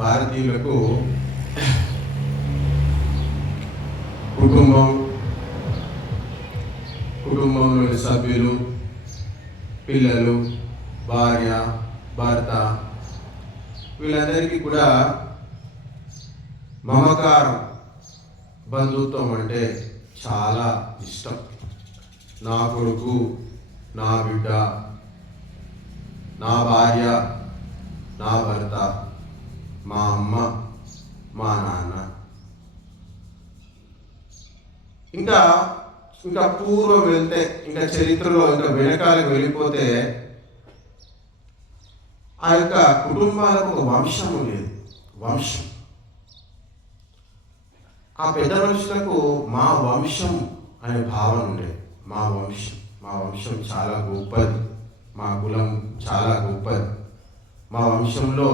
భారతీయులకు కుటుంబంలోని సభ్యులు, పిల్లలు, భార్య, భర్త వీళ్ళందరికీ కూడా మమకారం, బంధుత్వం అంటే చాలా ఇష్టం. నా కొడుకు, నా బిడ్డ, నా భార్య, నా భర్త, మా అమ్మ, మా నాన్న. ఇంకా పూర్వం వెళ్తే, ఇంకా చరిత్రలో ఇంకా వెనకాలకు వెళ్ళిపోతే ఆ యొక్క కుటుంబాలకు ఒక వంశము లేదు. వంశం, ఆ పెద్ద మనుషులకు మా వంశం అనే భావన ఉండేది. మా వంశం చాలా గొప్పది, మా కులం చాలా గొప్పది, మా వంశంలో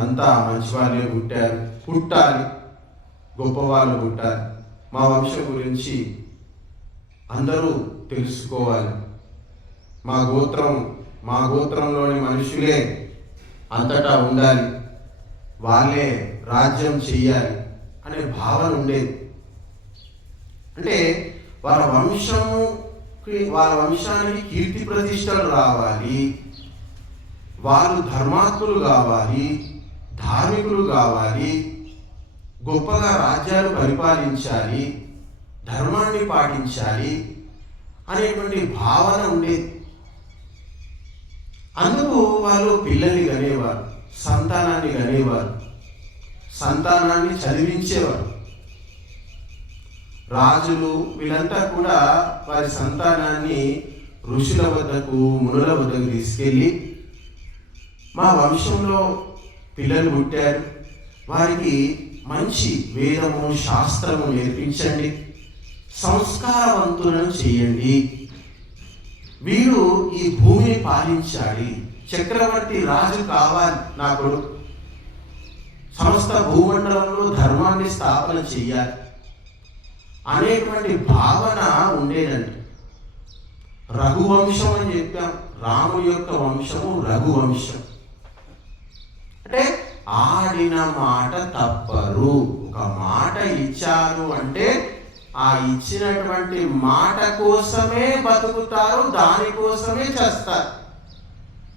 అంతా మంచి వాళ్ళే పుట్టాలి, గొప్పవాళ్ళు పుట్టాలి, మా వంశం గురించి అందరూ తెలుసుకోవాలి, మా గోత్రంలోని మనుషులే అంతటా ఉండాలి, వాళ్ళే రాజ్యం చెయ్యాలి అనే భావన ఉండేది. అంటే వాళ్ళ వంశానికి కీర్తి ప్రతిష్టలు రావాలి, వాళ్ళు ధర్మాత్ములు కావాలి, ధార్మికులు కావాలి, గొప్పగా రాజ్యాలు పరిపాలించాలి, ధర్మాన్ని పాటించాలి అనేటువంటి భావన ఉండేది. అందుకు వాళ్ళు పిల్లల్ని కనేవారు, సంతానాన్ని కనేవారు, సంతానాన్ని చదివించేవారు. రాజులు వీళ్ళంతా కూడా వారి సంతానాన్ని ఋషుల వద్దకు, మునుల వద్దకు తీసుకెళ్ళి, మా వంశంలో పిల్లలు పుట్టారు, వారికి మంచి వేదము, శాస్త్రము నేర్పించండి, సంస్కారవంతులను చేయండి, వీడు ఈ భూమిని పాలించాలి, చక్రవర్తి రాజు కావాలి నా కొడుకు, సమస్త భూమండలంలో ధర్మాన్ని స్థాపన చెయ్యాలి అనేటువంటి భావన ఉండేదండి. రఘువంశం అని చెప్పాం. రాముడి యొక్క వంశము రఘువంశం. అంటే ఆడిన మాట తప్పరు. ఒక మాట ఇచ్చారు అంటే ఆ ఇచ్చినటువంటి మాట కోసమే బతుకుతారు, దానికోసమే చేస్తారు,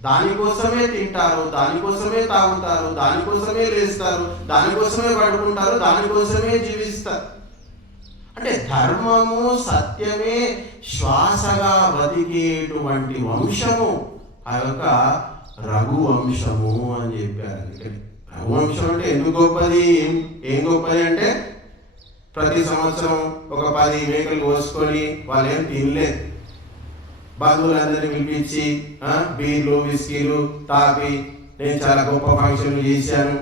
దానికోసమే తింటారు, దానికోసమే తాగుతారు, దానికోసమే లేస్తారు, దానికోసమే పడుకుంటారు, దానికోసమే జీవిస్తారు. అంటే ధర్మము, సత్యమే శ్వాసగా బతికేటువంటి వంశము ఆ యొక్క రఘువంశము అని చెప్పారు. రఘువంశం అంటే ఎందుకు గొప్పది? ఏం గొప్పది అంటే ప్రతి సంవత్సరం ఒక 10 మేకలు కోసుకొని వాళ్ళేం తినలేదు, బంధువులందరినీ పిలిపించి బీర్లు, విస్కీలు తాపి నేను చాలా గొప్ప ఫంక్షన్లు చేశాను,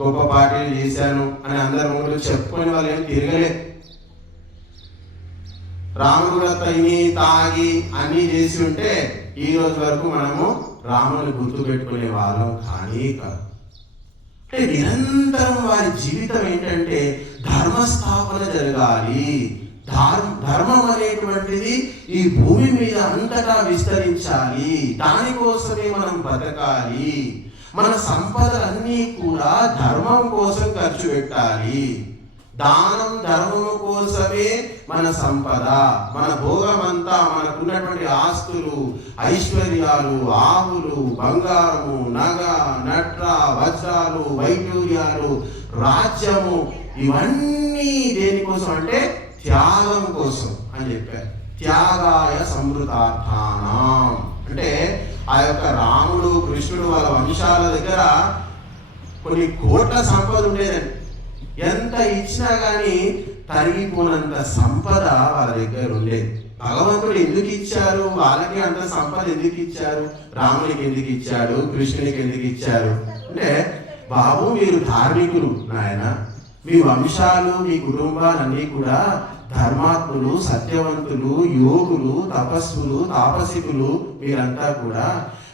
గొప్ప పార్టీలు చేశాను అని అందరి ముందు చెప్పుకొని వాళ్ళు ఏం తిరగలేదు. రాముడు కూడా తిని తాగి అన్నీ చేసి ఉంటే ఈ రోజు వరకు మనము రాముని గుర్తు పెట్టుకునే వాళ్ళం కానీ కాదు. అంటే నిరంతరం వారి జీవితం ఏంటంటే ధర్మస్థాపన జరగాలి, ధర్మం అనేటువంటిది ఈ భూమి మీద అంతటా విస్తరించాలి, దానికోసమే మనం బతకాలి, మన సంపదలన్నీ కూడా ధర్మం కోసం ఖర్చు పెట్టాలి, దానం ధర్మము కోసమే మన సంపద, మన భోగమంతా, మనకున్నటువంటి ఆస్తులు, ఐశ్వర్యాలు, ఆవులు, బంగారము, నగ, నట్ర, వజ్రాలు, వైడూర్యాలు, రాజ్యము, ఇవన్నీ దేనికోసం అంటే త్యాగం కోసం అని చెప్పారు. త్యాగాయ సంవృతార్థానాం అంటే ఆ యొక్క రాముడు, కృష్ణుడు వాళ్ళ వంశాల దగ్గర కొన్ని కోట్ల సంపద ఉండేదండి. ఎంత ఇచ్చినా కానీ తరిగిపోనంత సంపద వాళ్ళ దగ్గర ఉండేది. భగవంతుడు ఎందుకు ఇచ్చారు వాళ్ళకి అంత సంపద? ఎందుకు ఇచ్చారు? రామునికి ఎందుకు ఇచ్చాడు? కృష్ణునికి ఎందుకు ఇచ్చారు అంటే, బాబు మీరు ధార్మికులు నాయన, మీ వంశాలు, మీ కుటుంబాలన్నీ కూడా ధర్మాత్ములు, సత్యవంతులు, యోగులు, తపస్సులు, తాపసికులు, మీరంతా కూడా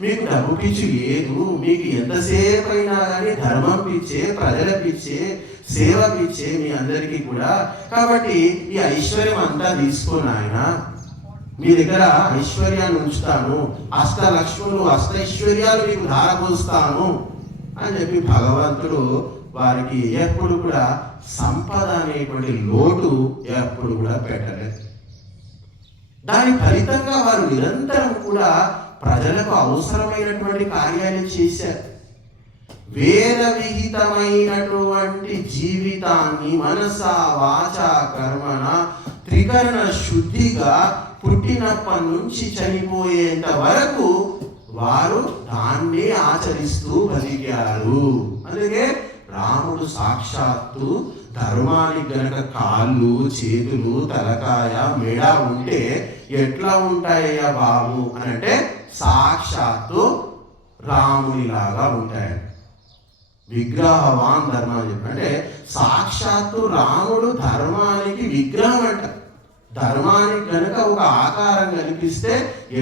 మీకు డబ్బు పిచ్చి లేదు, మీకు ఎంతసేపు అయినా కానీ ధర్మం పిచ్చే, ప్రజల పిచ్చే, సేవ పిచ్చే మీ అందరికీ కూడా. కాబట్టి ఈ ఐశ్వర్యం అంతా తీసుకొని ఆయన మీ దగ్గర ఐశ్వర్యాన్ని ఉంచుతాను, అష్టలక్ష్ములు, అష్టైశ్వర్యాలు మీకు ధారపోస్తాను అని చెప్పి భగవంతుడు వారికి ఎప్పుడు కూడా సంపద అనేటువంటి లోటు ఎప్పుడు కూడా పెట్టలేదు. దాని ఫలితంగా వారు నిరంతరం కూడా ప్రజలకు అవసరమైనటువంటి కార్యాలు చేశారు. వేద విహితమైనటువంటి జీవితాన్ని మనస వాచ కర్మణ త్రికరణ శుద్ధిగా పుట్టినప్పటి నుంచి చనిపోయేంత వరకు వారు దాన్ని ఆచరిస్తూ బతికారు. అందుకే రాముడు సాక్షాత్తు ధర్మానికి గనక కాళ్ళు చేతులు తలకాయ మెడ ఉంటే ఎట్లా ఉంటాయ్యా బాబు అని అంటే సాక్షాత్తు రామునిలాగా ఉంటాయి. విగ్రహవాన్ ధర్మ అంటే సాక్షాత్తు రాముడు ధర్మానికి విగ్రహం అంట. ధర్మానికి కనుక ఒక ఆకారం కనిపిస్తే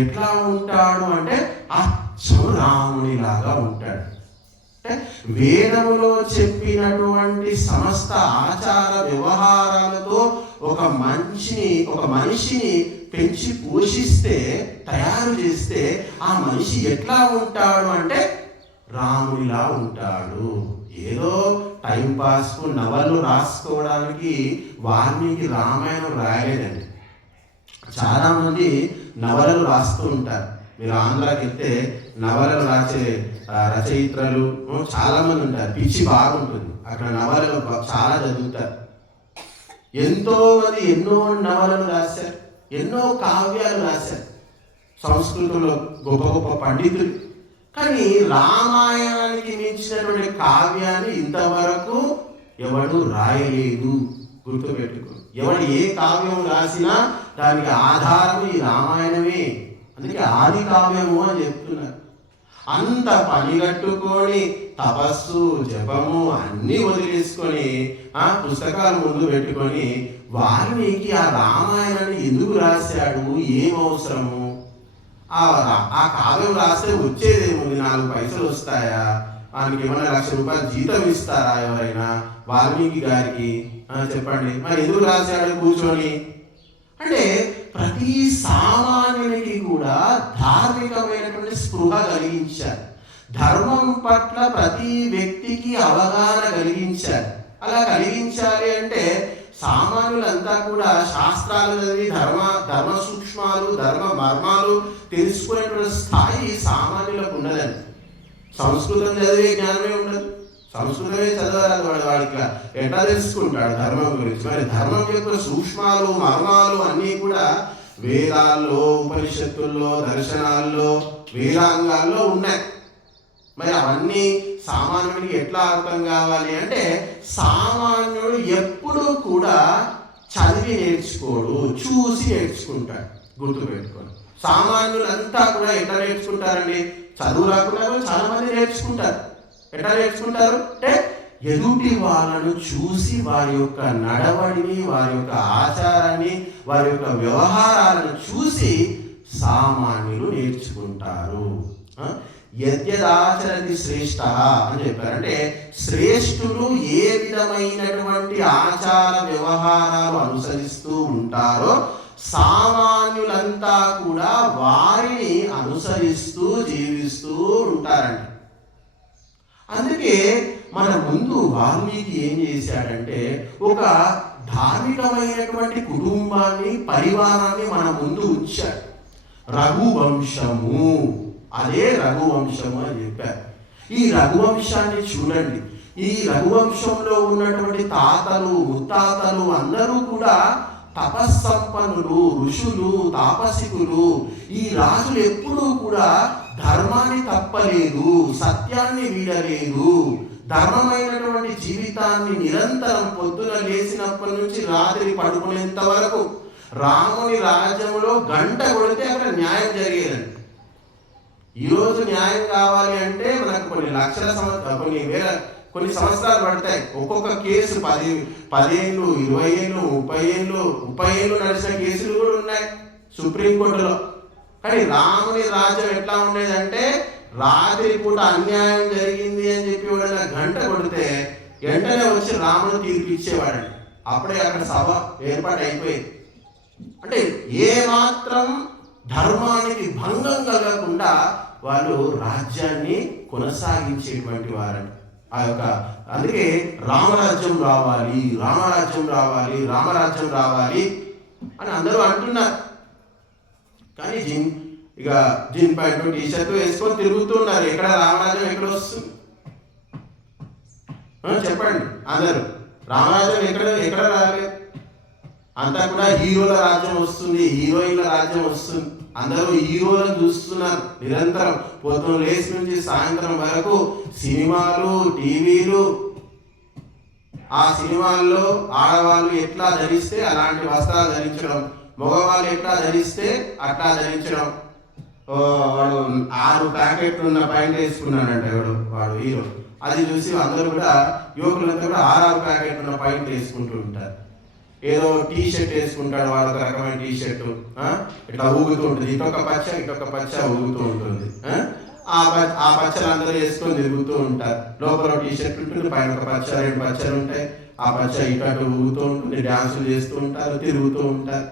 ఎట్లా ఉంటాడు అంటే అచ్చం రామునిలాగా ఉంటాడు. అంటే వేదములో చెప్పినటువంటి సమస్త ఆచార వ్యవహారాలతో ఒక మనిషిని పెంచి పోషిస్తే తయారు చేస్తే ఆ మనిషి ఎట్లా ఉంటాడు అంటే రామునిలా ఉంటాడు. ఏదో టైంపాస్కు నవలు రాసుకోవడానికి వాల్మీకి రామాయణం రాయలేదండి. చాలామంది నవలలు రాస్తూ ఉంటారు. మీరు ఆంధ్రాకి వెళ్తే నవలలు రాసే రచయిత్రులు చాలామంది ఉంటారు. పిచ్చి బాగుంటుంది. అక్కడ నవలలు చాలా చదువుతారు. ఎంతో మంది ఎన్నో నవలలు రాశారు, ఎన్నో కావ్యాలు రాశారు సంస్కృతంలో గొప్ప గొప్ప పండితులు. కానీ రామాయణానికి మించినటువంటి కావ్యాన్ని ఇంతవరకు ఎవడు రాయలేదు. గుర్తుపెట్టుకో, ఎవడు ఏ కావ్యం రాసినా దానికి ఆధారం ఈ రామాయణమే. అందుకే ఆది కావ్యము అని చెప్తున్నారు. అంత పని కట్టుకొని తపస్సు జపము అన్నీ వదిలేసుకొని ఆ పుస్తకాలు ముందు పెట్టుకొని వాల్మీకి ఆ రామాయణాన్ని ఎందుకు రాశాడు, ఏం అవసరము, ఆ కావ్యం రాస్తే వచ్చేదేముంది, 4 పైసలు వస్తాయా, ఆయనకి ఏమన్నా 1,00,000 రూపాయలు జీతం ఇస్తారా ఎవరైనా వాల్మీకి గారికి చెప్పండి, మరి ఎందుకు రాశాడు కూర్చొని అంటే ప్రతి సామాన్యునికి కూడా ధార్మికమైనటువంటి స్పృహ కలిగించారు. ధర్మం పట్ల ప్రతి వ్యక్తికి అవగాహన కలిగించారు. అలా కలిగించాలి అంటే సామాన్యులంతా కూడా శాస్త్రాలు చదివి ధర్మ సూక్ష్మాలు ధర్మ మర్మాలు తెలుసుకునేటువంటి స్థాయి సామాన్యులకు ఉండదండి. సంస్కృతం చదివే జ్ఞానమే ఉండదు. సంస్కృతమే చదవరాదు వాడికి ఎట్లా తెలుసుకుంటాడు ధర్మం గురించి. మరి ధర్మం యొక్క సూక్ష్మాలు మర్మాలు అన్నీ కూడా వేదాల్లో ఉపనిషత్తుల్లో దర్శనాల్లో వేదాంగాల్లో ఉన్నాయి. మరి అవన్నీ సామాన్యుడికి ఎట్లా అర్థం కావాలి అంటే సామాన్యుడు ఎప్పుడూ కూడా చదివి నేర్చుకోడు, చూసి నేర్చుకుంటాడు. గుర్తుపెట్టుకోండి, సామాన్యులంతా కూడా ఎట్లా నేర్చుకుంటారండి, చదువు రాకుండా చాలా మంది నేర్చుకుంటారు. ఎట్లా నేర్చుకుంటారు అంటే ఎదుటి వాళ్ళను చూసి వారి యొక్క నడవడిని వారి యొక్క ఆచారాన్ని వారి యొక్క వ్యవహారాలను చూసి సామాన్యులు నేర్చుకుంటారు. యద్యదాచరతి శ్రేష్ఠ అని చెప్పారు. అంటే శ్రేష్ఠులు ఏ విధమైనటువంటి ఆచార వ్యవహారాలు అనుసరిస్తూ ఉంటారో సామాన్యులంతా కూడా వారిని అనుసరిస్తూ జీవిస్తూ ఉంటారండి. అందుకే మన ముందు వాల్మీకి ఏం చేశాడంటే ఒక ధార్మికమైనటువంటి కుటుంబాన్ని పరివారాన్ని మన ముందు ఉంచాడు. రఘువంశము, అదే రఘువంశము అని చెప్పారు. ఈ రఘువంశాన్ని చూడండి. ఈ రఘువంశంలో ఉన్నటువంటి తాతలు ముత్తాతలు అందరూ కూడా తపస్సంపన్నులు, ఋషులు, తాపసికులు. ఈ రాజులు ఎప్పుడూ కూడా ధర్మాన్ని తప్పలేదు, సత్యాన్ని వీడలేదు. ధర్మమైనటువంటి జీవితాన్ని నిరంతరం పొద్దున లేచినప్పటి నుంచి రాత్రి పడుకునేంత వరకు రాముని రాజ్యంలో గంట కొడితే అక్కడ న్యాయం జరిగేదండి. ఈరోజు న్యాయం కావాలి అంటే మనకు కొన్ని లక్షల కొన్ని సంవత్సరాలు పడతాయి. ఒక్కొక్క కేసు 10 ఏళ్ళు 20 ఏళ్ళు 30 ఏళ్ళు నడిచిన కేసులు కూడా ఉన్నాయి సుప్రీంకోర్టులో. కానీ రాముని రాజ్యం ఎట్లా ఉండేదంటే రాత్రి పూట అన్యాయం జరిగింది అని చెప్పి ఎవడైనా గంట కొడితే వెంటనే వచ్చి రాముడు తీర్పు ఇచ్చేవాడండి. అప్పుడే అక్కడ సభ ఏర్పాటు అయిపోయింది. అంటే ఏ మాత్రం ధర్మానికి భంగం కలగకుండా వాళ్ళు రాజ్యాన్ని కొనసాగించేటువంటి వారంట. ఆ యొక్క అందుకే రామరాజ్యం రావాలి, రామరాజ్యం రావాలి, రామరాజ్యం రావాలి అని అందరూ అంటున్నారు. కానీ జీన్ ప్యాంటు టీషర్ట్ వేసుకొని తిరుగుతున్నారు. ఎక్కడ రామరాజ్యం ఎక్కడ వస్తుంది చెప్పండి? అందరూ రామరాజ్యం ఎక్కడ రాలేదు. అంతా కూడా హీరోల రాజ్యం వస్తుంది, హీరోయిన్ల రాజ్యం వస్తుంది. అందరూ హీరోలను చూస్తున్నారు నిరంతరం. పొద్దున లేచి నుంచి సాయంత్రం వరకు సినిమాలు, టీవీలు. ఆ సినిమాల్లో ఆడవాళ్ళు ఎట్లా ధరిస్తే అలాంటి వస్త్రాలు ధరించడం, మగవాళ్ళు ఎట్లా ధరిస్తే అట్లా ధరించడం. వాడు 6 ప్యాకెట్లు ఉన్న పాయింట్ వేసుకున్నాడంట వాడు హీరో. అది చూసి అందరూ కూడా యువకులంతా కూడా 6 ప్యాకెట్లు ఉన్న పాయింట్ వేసుకుంటూ ఉంటారు. ఏదో టీ షర్ట్ వేసుకుంటాడు వాడు, ఒక రకమైన టీ షర్టు ఇట్లా ఊగుతూ ఉంటుంది. ఇటొక పచ్చ ఊగుతూ ఉంటుంది. ఆ పచ్చలు అందరూ వేసుకొని తిరుగుతూ ఉంటారు. లోపల టీ షర్ట్ ఉంటుంది, పైన ఒక పచ్చ, 2 పచ్చలు ఉంటాయి. ఆ పచ్చ ఇటు ఊగుతూ ఉంటుంది, డ్యాన్సులు చేస్తూ ఉంటారు, తిరుగుతూ ఉంటారు.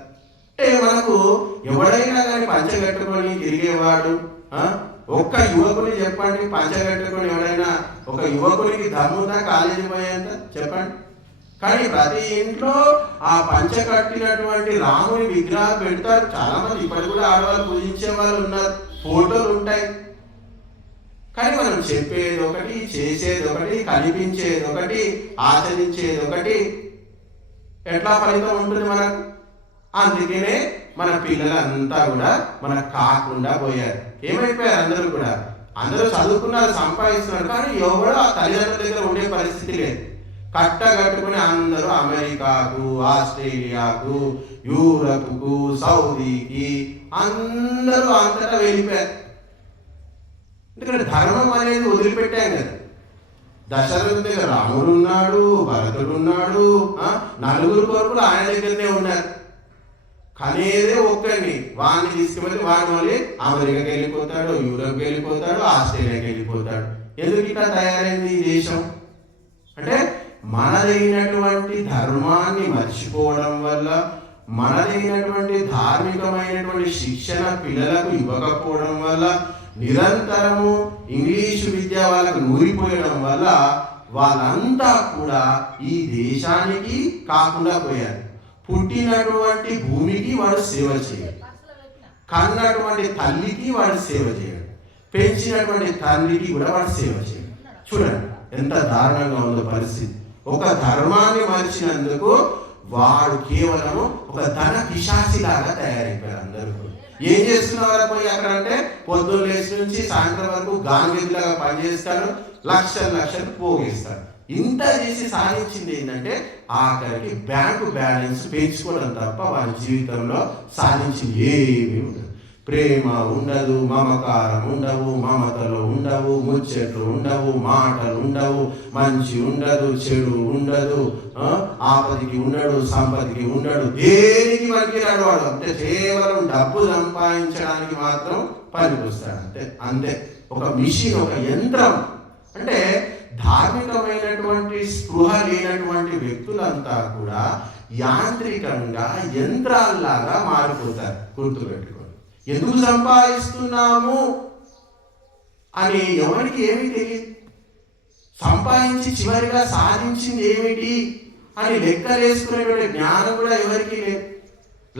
అంటే మనకు ఎవడైనా కానీ పంచ కట్టుకొని తిరిగేవాడు, ఒక్క యువకుని చెప్పండి, పంచ కట్టుకొని ఎవడైనా ఒక యువకునికి దమ్ముందా కాలేజీ పోయేంత చెప్పండి? కానీ ప్రతి ఇంట్లో ఆ పంచ కట్టినటువంటి రాముని విగ్రహాలు పెడతారు. చాలా మంది ఇప్పటికి కూడా ఆడవాళ్ళు పూజించే వాళ్ళు ఉన్నారు, ఫోటోలు ఉంటాయి. కానీ మనం చెప్పేది ఒకటి, చేసేది ఒకటి, కనిపించేది ఒకటి, ఆచరించేది ఒకటి. ఎట్లా ఫలితం ఉంటుంది మనకు? అందుకనే మన పిల్లలంతా కూడా మనకు కాకుండా పోయారు. ఏమైపోయారు? అందరూ చదువుకున్నారు, సంపాదిస్తున్నారు. కానీ ఎవరో ఆ తల్లిదండ్రుల దగ్గర ఉండే పరిస్థితి లేదు. కట్టగట్టుకుని అందరూ అమెరికాకు, ఆస్ట్రేలియాకు, యూరప్కు, సౌదీకి అందరూ అంతటా వెళ్ళిపోయారు. ఎందుకంటే ధర్మం అనేది వదిలిపెట్టాం కదా. దశరథుడి దగ్గర రాముడు ఉన్నాడు, భరతుడు ఉన్నాడు, 4 కొడుకులు ఆయన దగ్గరనే ఉన్నారు. కనేదే ఒక్కడిని, వాడిని తీసుకువెళ్ళి వాడు మళ్ళీ అమెరికాకి వెళ్ళిపోతాడు, యూరోప్కి వెళ్ళిపోతాడు, ఆస్ట్రేలియాకి వెళ్ళిపోతాడు. ఎందుకు ఇట్లా తయారైంది ఈ దేశం అంటే మనదైనటువంటి ధర్మాన్ని మర్చిపోవడం వల్ల, మనదైనటువంటి ధార్మికమైనటువంటి శిక్షణ పిల్లలకు ఇవ్వకపోవడం వల్ల, నిరంతరము ఇంగ్లీషు విద్య వాళ్ళకు నూరిపోయడం వల్ల వాళ్ళంతా కూడా ఈ దేశానికి కాకుండా పోయారు. పుట్టినటువంటి భూమికి వాడు సేవ చేయడు, కన్నటువంటి తల్లికి వాడు సేవ చేయడు, పెంచినటువంటి తండ్రికి కూడా వాడు సేవ చేయడు. చూడండి ఎంత దారుణంగా ఉందో పరిస్థితి. ఒక ధర్మాన్ని మరిచినందుకు వాడు కేవలము ఒక ధన పిశాచిలాగా తయారైపోయారు. అందరూ ఏం చేస్తున్నారు పోయి అక్కడ అంటే పొద్దున్న లేచి నుంచి సాయంత్రం వరకు గాంగీలాగా పనిచేస్తాడు, లక్షలు పోగేస్తాడు. ఇంత చేసి సాధించింది ఏంటంటే ఆఖరికి బ్యాంకు బ్యాలెన్స్ పెంచుకోవడం తప్ప వారి జీవితంలో సాధించింది ఏమీ ఉండదు. ప్రేమ ఉండదు, మమకారం ఉండవు, మమతలు ఉండవు, ముచ్చట్లు ఉండవు, మాటలు ఉండవు, మంచి ఉండదు, చెడు ఉండదు, ఆపదికి ఉండడు, సంపదికి ఉండడు, దేనికి పనికిరాడు వాడు. అంటే కేవలం డబ్బు సంపాదించడానికి మాత్రం పనికొస్తాడు. అంతే ఒక మిషన్, ఒక యంత్రం. అంటే ధార్మికమైనటువంటి స్పృహ లేనటువంటి వ్యక్తులంతా కూడా యాంత్రికంగా యంత్రాల్లాగా మారిపోతారు. గుర్తుపెట్టుకోండి. ఎందుకు సంపాదిస్తున్నాము అని ఎవరికి ఏమీ తెలియదు. సంపాదించి చివరిగా సాధించింది ఏమిటి అని లెక్కలేసుకునేటువంటి జ్ఞానం కూడా ఎవరికి లేదు.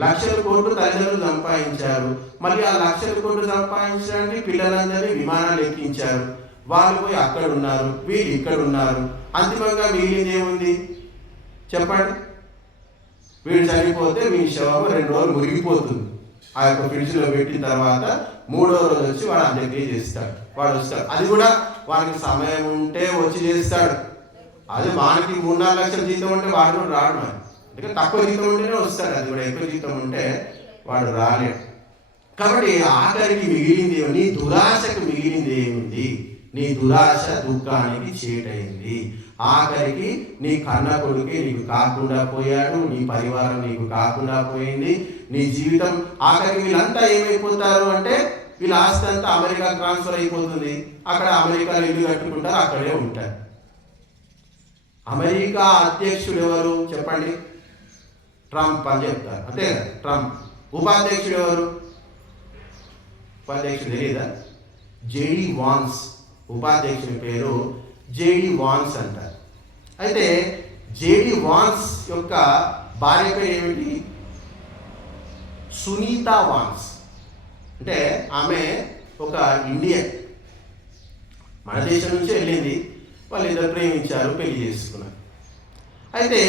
1,00,000 కోట్లు తల్లిదండ్రులు సంపాదించారు. మళ్ళీ ఆ 1,00,000 కోట్లు సంపాదించడానికి పిల్లలందరినీ విమానాలు ఎక్కించారు. వాళ్ళు పోయి అక్కడ ఉన్నారు, వీళ్ళు ఇక్కడ ఉన్నారు. అంతిమంగా మిగిలింది ఏముంది చెప్పండి? వీడు చనిపోతే వీడి శవం 2 రోజులు మురిగిపోతుంది. ఆ యొక్క ఫ్రిడ్జ్లో పెట్టిన తర్వాత 3వ రోజు వచ్చి వాడు అంత్యక్రియ చేస్తాడు. వాడు వస్తాడు. అది కూడా వాడికి సమయం ఉంటే వచ్చి చేస్తాడు. అది వానికి 3-4 లక్షల జీతం ఉంటే వాడు కూడా రాడు. మరి ఎందుకంటే తక్కువ జీతం ఉంటేనే వస్తాడు. అది కూడా ఎక్కువ జీతం ఉంటే వాడు రాలేడు. కాబట్టి ఆఖరికి మిగిలింది, నీ దురాశకు మిగిలింది ఏముంది? నీ దురాశ దుఃఖానికి చేటైంది. ఆఖరికి నీ కన్న కొడుకే నీకు కాకుండా పోయాడు, నీ పరివారం నీకు కాకుండా పోయింది, నీ జీవితం ఆఖరికి వీళ్ళంతా ఏమైపోతారు అంటే వీళ్ళ ఆస్తి అంతా అమెరికా ట్రాన్స్ఫర్ అయిపోతుంది. అక్కడ అమెరికాలో ఇల్లు కట్టుకుంటారు, అక్కడే ఉంటారు. అమెరికా అధ్యక్షుడు ఎవరు చెప్పండి? ట్రంప్ అని చెప్తారు, అంతే కదా? ట్రంప్. ఉపాధ్యక్షుడు ఎవరు? ఉపాధ్యక్షుడు తెలియదా? జేడి వాన్స్, ఉపాధ్యక్షుని పేరు జేడి వాన్స్ అంటారు. అయితే జేడి వాన్స్ యొక్క భార్య పేరు ఏమిటి? సునీత వాన్స్. అంటే ఆమె ఒక ఇండియన్, మన దేశం నుంచి వెళ్ళింది, వాళ్ళిద్దరు ప్రేమించారు, పెళ్లి చేసుకున్నారు. అయితే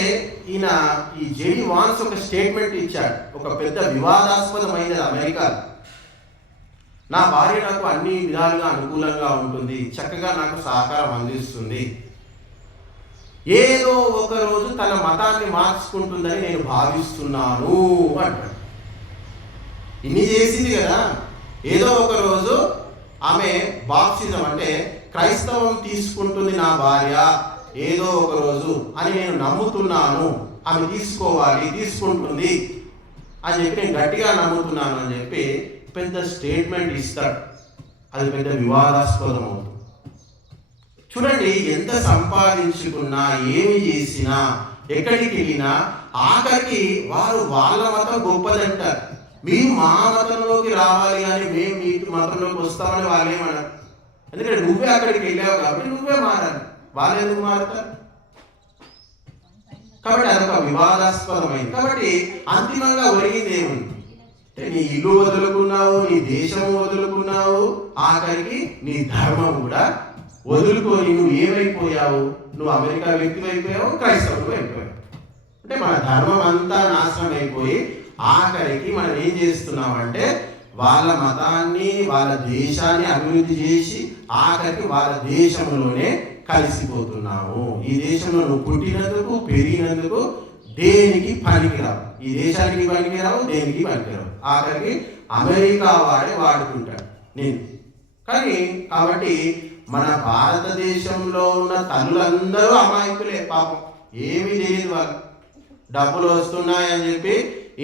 ఈ జేడి వాన్స్ ఒక స్టేట్మెంట్ ఇచ్చాడు, ఒక పెద్ద వివాదాస్పదమైనది అమెరికా. నా భార్య నాకు అన్ని విధాలుగా అనుకూలంగా ఉంటుంది, చక్కగా నాకు సహకారం అందిస్తుంది, ఏదో ఒక రోజు తన మతాన్ని మార్చుకుంటుందని నేను భావిస్తున్నాను అంటాడు. ఇన్ని చేసింది కదా, ఏదో ఒక రోజు ఆమె బాప్టిజం అంటే క్రైస్తవం తీసుకుంటుంది నా భార్య ఏదో ఒక రోజు అని నేను నమ్ముతున్నాను, ఆమె తీసుకుంటుంది అని చెప్పి నేను గట్టిగా నమ్ముతున్నాను అని చెప్పి పెద్ద స్టేట్మెంట్ ఇస్తాడు. అది పెద్ద వివాదాస్పదం అవుతుంది. చూడండి, ఎంత సంపాదించుకున్నా, ఏమి చేసినా, ఎక్కడికి వెళ్ళినా ఆఖరికి వారు వాళ్ళ మతం గొప్పదంటారు. మీరు మా మతంలోకి రావాలి అని మేము మీ మతంలోకి వస్తామని వాళ్ళేమన్నారు. ఎందుకంటే నువ్వే అక్కడికి వెళ్ళావు కాబట్టి నువ్వే మారాలి, వాళ్ళు ఎందుకు మారుతారు? కాబట్టి అదొక వివాదాస్పదమైంది. కాబట్టి అంతిమంగా ఒరిగింది ఏముంది అంటే, నీ ఇల్లు వదులుకున్నావు, నీ దేశం వదులుకున్నావు, ఆఖరికి నీ ధర్మం కూడా వదులుకొని నువ్వు ఏమైపోయావు? నువ్వు అమెరికా వ్యక్తి అయిపోయావు, క్రైస్తవుడు అయిపోయావు. అంటే మన ధర్మం అంతా నాశనం అయిపోయి ఆఖరికి మనం ఏం చేస్తున్నామంటే వాళ్ళ మతాన్ని, వాళ్ళ దేశాన్ని అభివృద్ధి చేసి ఆఖరికి వాళ్ళ దేశంలోనే కలిసిపోతున్నాము. ఈ దేశంలో నువ్వు పుట్టినందుకు, పెరిగినందుకు దేనికి పనికిరావు, ఈ దేశానికి పనికిరావు, దేనికి పనికిరావు, ఆఖరికి అమెరికా వాడే వాడుకుంటాడు నేను. కాబట్టి మన భారతదేశంలో ఉన్న తల్లులందరూ అమాయకులే, పాపం ఏమీ తెలియదు వాళ్ళు. డబ్బులు వస్తున్నాయని చెప్పి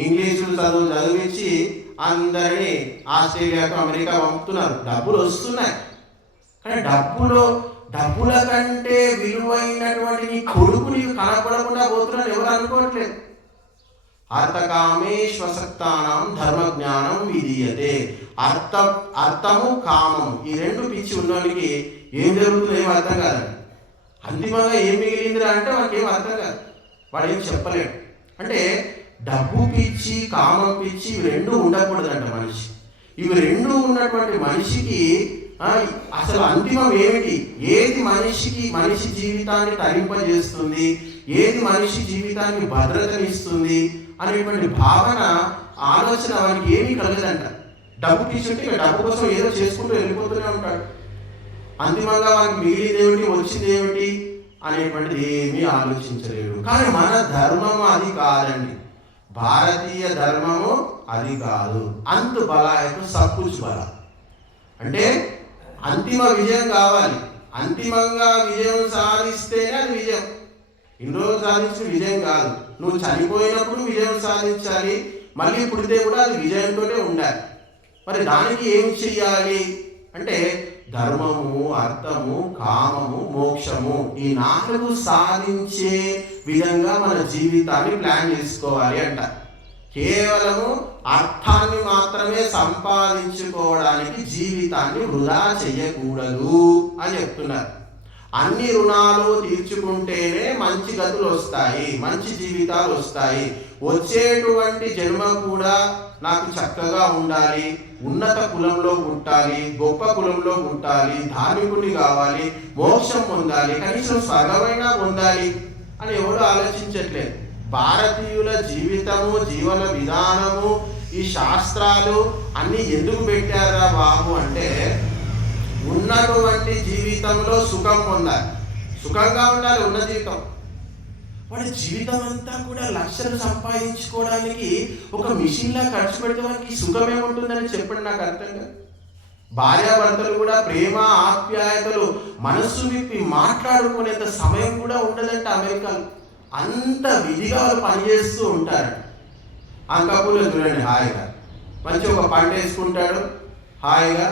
ఇంగ్లీషులు చదివించి అందరినీ ఆస్ట్రేలియాకు, అమెరికా పంపుతున్నారు. డబ్బులు వస్తున్నాయి, కానీ డబ్బుల కంటే విలువైనటువంటి నీ కొడుకు నీకు కనపడకుండా పోతున్నాను ఎవరు అనుకోవట్లేదు. అర్థకామేశ్వసక్తానం ధర్మజ్ఞానం విధీయతే. అర్థము కామము, ఈ రెండు పిచ్చి ఉన్నోనికి ఏం జరుగుతుందో ఏం అర్థం కాదండి. అంతిమంగా ఏం మిగిలిందిరా అంటే వాడికి ఏం అర్థం కాదు, వాడు ఏం చెప్పలేడు. అంటే డబ్బు పిచ్చి, కామం పిచ్చి ఇవి రెండు ఉండకూడదంట మనిషి. ఇవి రెండు ఉన్నటువంటి మనిషికి అసలు అంతిమం ఏమిటి? ఏది మనిషి జీవితాన్ని తరింపజేస్తుంది, ఏది మనిషి జీవితానికి భద్రతనిస్తుంది అనేటువంటి భావన, ఆలోచన వారికి ఏమీ కలగదంట. డబ్బు తీసుకుంటే ఇక డబ్బు కోసం ఏదో చేసుకుంటూ వెళ్ళిపోతూనే ఉంటాడు. అంతిమంగా వారికి మిగిలింది ఏమిటి, వచ్చింది ఏమిటి అనేటువంటిది ఏమీ ఆలోచించలేడు. కానీ మన ధర్మము అది కాదండి, భారతీయ ధర్మము అది కాదు. అంతు బలాయకు సక్కుచు బల అంటే అంతిమ విజయం కావాలి, అంతిమంగా విజయం సాధిస్తేనే అది విజయం. ఇన్ని రోజులు సాధించిన విజయం కాదు, నువ్వు చనిపోయినప్పుడు విజయం సాధించాలి, మళ్ళీ పుడితే కూడా అది విజయంతోనే ఉండాలి. మరి దానికి ఏం చెయ్యాలి అంటే ధర్మము, అర్థము, కామము, మోక్షము, ఈ 4 సాధించే విధంగా మన జీవితాన్ని ప్లాన్ చేసుకోవాలి అంట. కేవలము అర్థాన్ని మాత్రమే సంపాదించుకోవడానికి జీవితాన్ని వృధా చెయ్యకూడదు అని చెప్తున్నారు. అన్ని రుణాలు తీర్చుకుంటేనే మంచి గతులు వస్తాయి, మంచి జీవితాలు వస్తాయి. వచ్చేటువంటి జన్మ కూడా నాకు చక్కగా ఉండాలి, ఉన్నత కులంలో పుట్టాలి, గొప్ప కులంలో పుట్టాలి, ధార్మికుడి కావాలి, మోక్షం పొందాలి, కనీసం స్వర్గమైనా పొందాలి అని ఎవరు ఆలోచించట్లేదు. భారతీయుల జీవితము, జీవన విధానము, ఈ శాస్త్రాలు అన్నీ ఎందుకు పెట్టారా బాబు అంటే ఉన్నటువంటి జీవితంలో సుఖం పొందాలి, సుఖంగా ఉండాలి ఉన్న జీవితం. వాడి జీవితం అంతా కూడా లక్షలు సంపాదించుకోవడానికి ఒక మిషన్లా ఖర్చు పెడితే వానికి సుఖం ఏముంటుందని చెప్పండి, నాకు అర్థంగా. భార్యాభర్తలు కూడా ప్రేమ, ఆప్యాయతలు, మనస్సు విప్పి మాట్లాడుకునేంత సమయం కూడా ఉండదంటే అమెరికాలో. అంత విధిగా వాళ్ళు పనిచేస్తూ ఉంటారు. అంకపులు చూడండి, హాయిగా మంచి ఒక పంట వేసుకుంటాడు, హాయిగా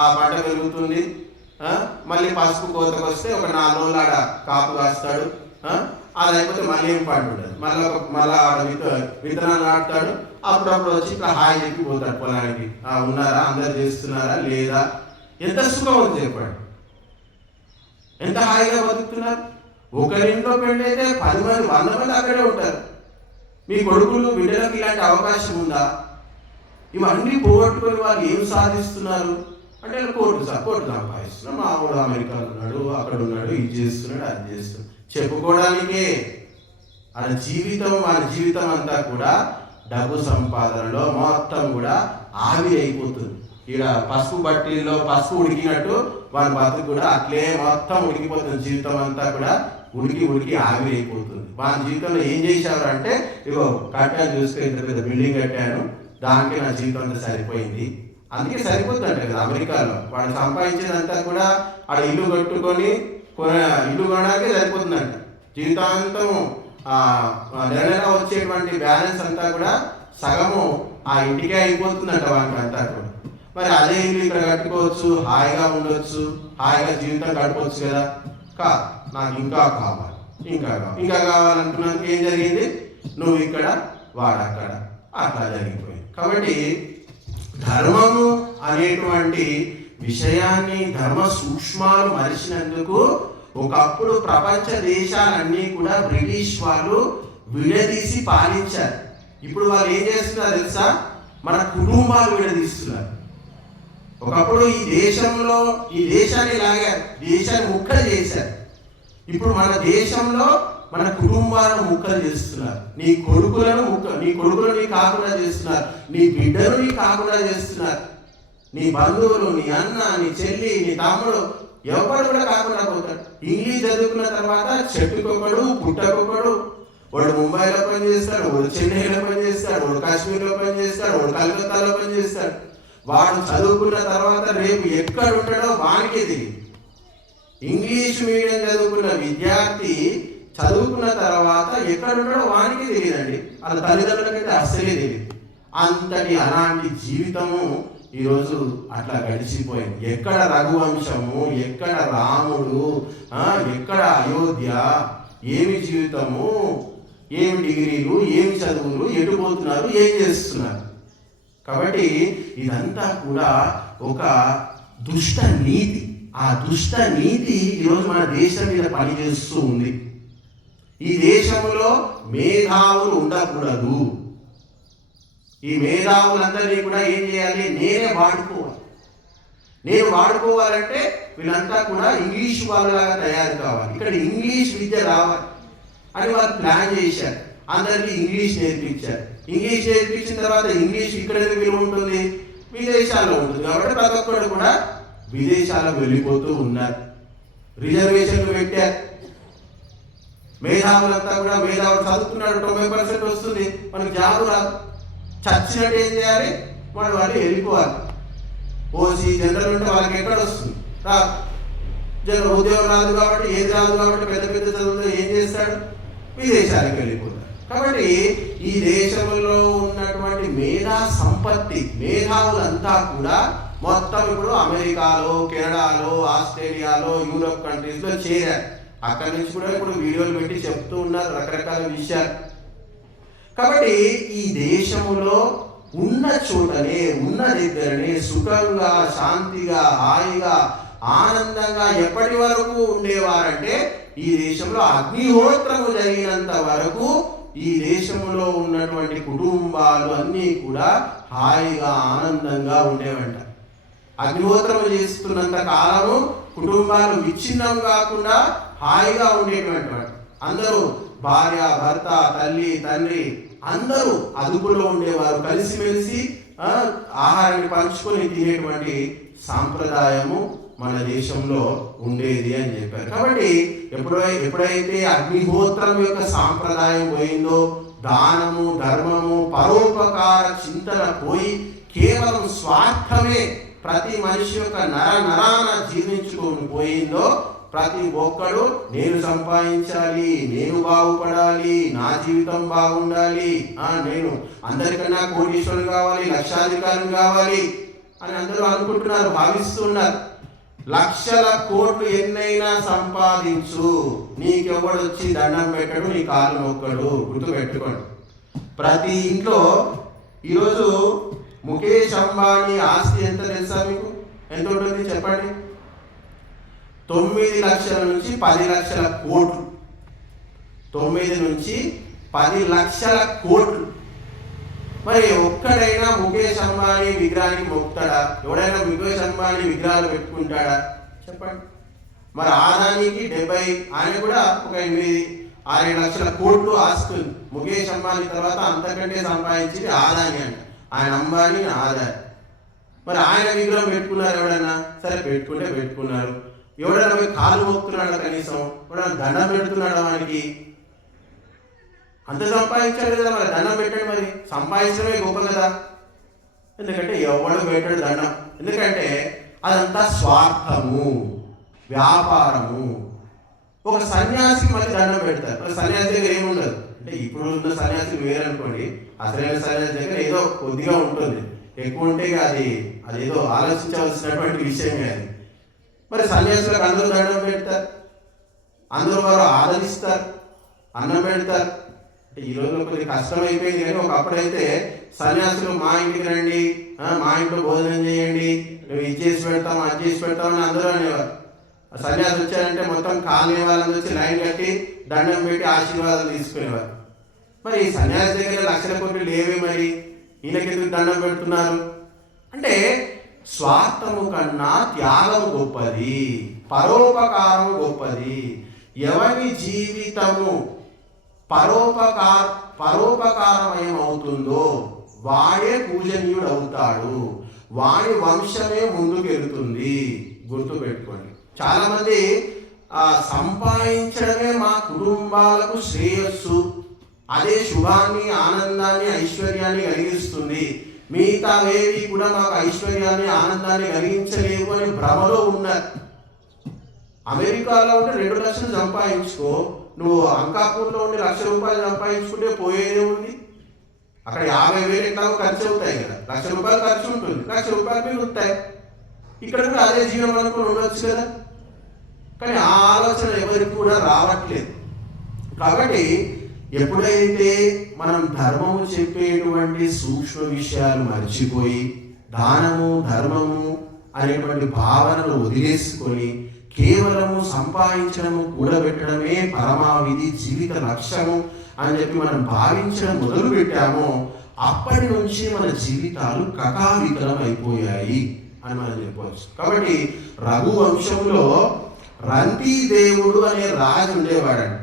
ఆ పంట పెరుగుతుంది, మళ్ళీ పసుపు కోతకు వస్తే ఒక 4 రోజులు ఆడ కాపు కాస్తాడు, అది అయిపోతే మళ్ళీ ఏం పంట ఉండదు, మళ్ళీ విత్తనాలు నాటుతాడు. అప్పుడప్పుడు వచ్చి ఇట్లా హాయి చెప్పి పోతాడు పొలానికి, ఉన్నారా, అందరు చేస్తున్నారా లేదా, ఎంత సుఖం ఉంది చెప్పండి, ఎంత హాయిగా బతుకుతున్నారు. ఒకరింట్లో పెళ్ళైతే 10 మంది 100 మంది అక్కడే ఉంటారు. మీ కొడుకులు బిడ్డలకు ఇలాంటి అవకాశం ఉందా? ఇవన్నీ పోగొట్టుకొని వాళ్ళు ఏం సాధిస్తున్నారు అంటే కోర్టు సంపాదిస్తున్నాడు, మా వాడు అమెరికాలో ఉన్నాడు, అక్కడ ఉన్నాడు, ఇది చేస్తున్నాడు, అది చేస్తున్నాడు చెప్పుకోవడానికే. వాళ్ళ జీవితం అంతా కూడా డబ్బు సంపాదనలో మొత్తం కూడా ఆవిరి అయిపోతుంది. ఇక్కడ పసుపు బట్టీల్లో పసుపు ఉడికినట్టు వాళ్ళ బతుకు కూడా అట్లే మొత్తం ఉడికిపోతుంది. జీవితం అంతా కూడా ఉడికి ఆవిరి అయిపోతుంది. వాళ్ళ జీవితంలో ఏం చేశారు అంటే, ఇగో కట్టాను చూస్తే ఇంత పెద్ద బిల్డింగ్ కట్టాను, దానికి నా జీవితం అంతా సరిపోయింది. అందుకే సరిపోతుందంట కదా అమెరికాలో. వాడు సంపాదించేదంతా కూడా ఆడ ఇల్లు కట్టుకొని ఇల్లు కొనడానికే సరిపోతుందంట. జీవితాంతం నెల వచ్చేటువంటి బ్యాలెన్స్ అంతా కూడా సగము ఆ ఇంటికే అయిపోతుందంట వానికి అంతా కూడా. మరి అదే ఇల్లు ఇక్కడ కట్టుకోవచ్చు, హాయిగా ఉండొచ్చు, హాయిగా జీవితం గడపవచ్చు కదా. నాకు ఇంకా కావాలనుకున్నందుకు ఏం జరిగింది, నువ్వు ఇక్కడ వాడక్కడ, అట్లా జరిగిపోయింది. కాబట్టి ధర్మము అనేటువంటి విషయాన్ని, ధర్మ సూక్ష్మాలు మరిచినందుకు ఒకప్పుడు ప్రపంచ దేశాలన్నీ కూడా బ్రిటిష్ వాళ్ళు విడదీసి పాలించారు. ఇప్పుడు వాళ్ళు ఏం చేస్తున్నారు తెలుసా, మన కుటుంబాలు విడదీస్తున్నారు. ఒకప్పుడు ఈ దేశాన్ని లాగారు, దేశాన్ని ముక్కలు చేశారు. ఇప్పుడు మన దేశంలో మన కుటుంబాలను ముక్కలు చేస్తున్నారు. నీ కొడుకులను నీ కాకుండా చేస్తున్నారు, నీ బిడ్డను నీ కాకుండా చేస్తున్నారు. నీ బంధువులు, నీ అన్న, నీ చెల్లి, నీ తమ్ముడు ఎవరు కూడా కాకుండా పోతాడు. ఇంగ్లీష్ చదువుకున్న తర్వాత చెట్టుకొకడు పుట్టకొకడు. వాడు ముంబైలో పనిచేస్తాడు, వాడు చెన్నైలో పనిచేస్తాడు, వాడు కాశ్మీర్లో పనిచేస్తాడు, వాడు కలకత్తాలో పనిచేస్తాడు. వాడు చదువుకున్న తర్వాత రేపు ఎక్కడ ఉంటాడో వానికే తెలియదు. ఇంగ్లీష్ మీడియం చదువుకున్న విద్యార్థి చదువుకున్న తర్వాత ఎక్కడ ఉంటాడో వానికి తెలియదండి. వాళ్ళ తల్లిదండ్రులకైతే అస్సలే తెలియదు. అలాంటి జీవితము ఈరోజు అట్లా గడిచిపోయింది. ఎక్కడ రఘువంశము, ఎక్కడ రాముడు, ఎక్కడ అయోధ్య, ఏమి జీవితము, ఏమి డిగ్రీలు, ఏమి చదువులు, ఎటు పోతున్నారు, ఏం చేస్తున్నారు. కాబట్టి ఇదంతా కూడా ఒక దుష్ట నీతి. ఆ దుష్ట నీతి ఈరోజు మన దేశం మీద పనిచేస్తూ ఉంది. ఈ దేశంలో మేధావులు ఉండకూడదు. ఈ మేధావులందరినీ కూడా ఏం చేయాలి, నేను వాడుకోవాలంటే వీళ్ళంతా కూడా ఇంగ్లీష్ వాళ్ళలాగా తయారు కావాలి, ఇక్కడ ఇంగ్లీష్ విద్య రావాలి అని వాళ్ళు ప్లాన్ చేశారు. అందరికీ ఇంగ్లీష్ నేర్పించారు. ఇంగ్లీష్ నేర్పించిన తర్వాత ఇంగ్లీష్ ఇక్కడ విలువ ఉంటుంది, విదేశాల్లో ఉంటుంది. కాబట్టి ప్రతి ఒక్కరు కూడా విదేశాలకు వెళ్ళిపోతూ ఉన్నారు. రిజర్వేషన్లు పెట్టారు. మేధావులంతా కూడా చదువుతున్నాడు, 90% వస్తుంది, మనకు జాబు రాదు. చచ్చినట్టు ఏం చేయాలి, వాళ్ళు వెళ్ళిపోవాలి. ఓసీ జనరల్ ఉంటే వాళ్ళకి ఎక్కడ వస్తుంది, రాదు. జనరల్ ఉద్యోగం రాదు కాబట్టి, ఏది రాదు కాబట్టి పెద్ద పెద్ద చదువులో ఏం చేస్తాడు, విదేశాలకు వెళ్ళిపోతాడు. కాబట్టి ఈ దేశంలో ఉన్నటువంటి మేధావులంతా కూడా మొత్తం ఇప్పుడు అమెరికాలో, కెనడాలో, ఆస్ట్రేలియాలో, యూరోప్ కంట్రీస్లో చేరారు. అక్కడి నుంచి కూడా ఇప్పుడు వీడియోలు పెట్టి చెప్తూ ఉన్నారు రకరకాల విషయాలు. కాబట్టి ఈ దేశంలో ఉన్న చోటనే, ఉన్న దగ్గరనే సుఖంగా, శాంతిగా, హాయిగా, ఆనందంగా ఎప్పటి వరకు ఉండేవారంటే, ఈ దేశంలో అగ్నిహోత్రము జరిగినంత వరకు ఈ దేశంలో ఉన్నటువంటి కుటుంబాలు అన్నీ కూడా హాయిగా, ఆనందంగా ఉండేవంట. అగ్నిహోత్రము చేస్తున్నంత కాలము కుటుంబాలు విచ్ఛిన్నం కాకుండా హాయిగా ఉండేటువంటి వాడు. అందరూ భార్య, భర్త, తల్లి, తండ్రి అందరూ అదుపులో ఉండేవారు. కలిసిమెలిసి ఆహారాన్ని పంచుకొని తినేటువంటి సాంప్రదాయము మన దేశంలో ఉండేది అని చెప్పారు. కాబట్టి ఎప్పుడైతే అగ్నిహోత్రం యొక్క సాంప్రదాయం పోయిందో, దానము, ధర్మము, పరోపకార చింతన పోయి కేవలం స్వార్థమే ప్రతి మనిషి యొక్క నరాన జీర్ణించుకొని పోయిందో, ప్రతి ఒక్కడు నేను సంపాదించాలి, నేను బాగుపడాలి, నా జీవితం బాగుండాలి, నేను అందరికన్నా కోటీశ్వరులు కావాలి, లక్షాధికారులు కావాలి అని అందరూ అనుకుంటున్నారు, భావిస్తున్నారు. లక్షల కోట్లు ఎన్నైనా సంపాదించు, నీకెవడొచ్చి దండం పెట్టడు, నీ కాలు నొక్కడు. గుర్తుపెట్టుకోండి. ప్రతి ఇంట్లో ఈరోజు ముఖేష్ అంబానీ ఆస్తి ఎంత తెలుసా మీకు? ఎంత ఉంటుంది చెప్పండి? 9 లక్షల నుంచి 10 లక్షల కోట్లు. 9 నుంచి 10 లక్షల కోట్లు. మరి ఒక్కడైనా ముఖేష్ అంబానీ విగ్రహానికి మొక్కుతాడా? ఎవడైనా ముఖేష్ అంబానీ విగ్రహాలు పెట్టుకుంటాడా? చెప్పండి. మరి ఆదానికి 70, ఆయన కూడా ఒక 8-6 లక్షల కోట్లు ఆస్తుంది. ముఖేష్ అంబానీ తర్వాత అంతకంటే సంపాదించింది ఆదాని అంట. ఆయన అంబానీ, ఆదాని. మరి ఆయన విగ్రహం పెట్టుకున్నారు ఎవడైనా? సరే పెట్టుకుంటే పెట్టుకున్నారు. ఎవడైనా పోయి కాలు మొక్కుతున్నాడు, కనీసం ఎవడైనా దండం పెడుతున్నాడు వానికి? అంత సంపాదించాడు కదా, మరి దండం పెట్టాడు. మరి సంపాదించడమే గొప్ప కదా. ఎందుకంటే ఎవడు పెట్టాడు దండం? ఎందుకంటే అదంతా స్వార్థము, వ్యాపారము. ఒక సన్యాసికి మళ్ళీ దండం పెడతారు. మరి సన్యాసి దగ్గర ఏముండదు. అంటే ఇప్పుడు ఉన్న సన్యాసికి వేరనుకోండి, అసలైన సన్యాసి దగ్గర ఏదో కొద్దిగా ఉంటుంది, ఎక్కువ ఉంటే అదేదో ఆలోచించవలసినటువంటి విషయమే అది. మరి సన్యాసులకు అందరూ దండం పెడతారు, అందరూ వారు ఆదరిస్తారు, అన్నం పెడతారు. అంటే ఈ రోజులో కొద్దిగా కష్టం అయిపోయింది. కానీ ఒకప్పుడైతే సన్యాసులు మా ఇంటికి రండి, మా ఇంట్లో భోజనం చేయండి, నువ్వు ఇది చేసి పెడతాం, అది చేసి పెడతాం అని అందరూ అనేవారు. సన్యాసి వచ్చారంటే మొత్తం కాలనీ వాళ్ళని వచ్చి లైన్ కట్టి దండం పెట్టి ఆశీర్వాదాలు తీసుకునేవారు. మరి ఈ సన్యాసి దగ్గర లక్షల కోట్లు లేవే, మరి ఈయనకెందుకు దండం పెడుతున్నారు? అంటే స్వార్థము కన్నా త్యాగము గొప్పది, పరోపకారము గొప్పది. ఎవరి జీవితము పరోపకారమయం అవుతుందో వాడే పూజనీయుడు అవుతాడు, వాడి వంశమే ముందుకెళ్తుంది. గుర్తుపెట్టుకోండి. చాలా మంది సంపాదించడమే మా కుటుంబాలకు శ్రేయస్సు, అదే శుభాన్ని, ఆనందాన్ని, ఐశ్వర్యాన్ని కలిగిస్తుంది, మిగతావేవి కూడా మాకు ఐశ్వర్యాన్ని, ఆనందాన్ని కలిగించలేవు అని భ్రమలో ఉన్నారు. అమెరికాలో ఉంటే 2 లక్షలు సంపాదించుకో, నువ్వు అంకాపూర్లో ఉండి 1,00,000 రూపాయలు సంపాదించుకుంటే పోయేదే ఉంది. అక్కడ 50,000 ఎట్లాగో ఖర్చు అవుతాయి కదా, 1,00,000 రూపాయలు ఖర్చు ఉంటుంది, 1,00,000 రూపాయలు మీరు ఉంటాయి. ఇక్కడ కూడా అదే జీవనం అనుకుని ఉండొచ్చు కదా. కానీ ఆ ఆలోచన ఎవరికి కూడా రావట్లేదు. కాబట్టి ఎప్పుడైతే మనం ధర్మము చెప్పేటువంటి సూక్ష్మ విషయాలు మర్చిపోయి దానము, ధర్మము అనేటువంటి భావనలు వదిలేసుకొని కేవలము సంపాదించడము, కూడబెట్టడమే పరమావిధి, జీవిత లక్ష్యము అని చెప్పి మనం భావించడం మొదలు పెట్టామో అప్పటి నుంచి మన జీవితాలు కకావికలం అయిపోయాయి అని మనం చెప్పవచ్చు. కాబట్టి రఘువంశంలో రంతిదేవుడు అనే రాజు ఉండేవాడండి.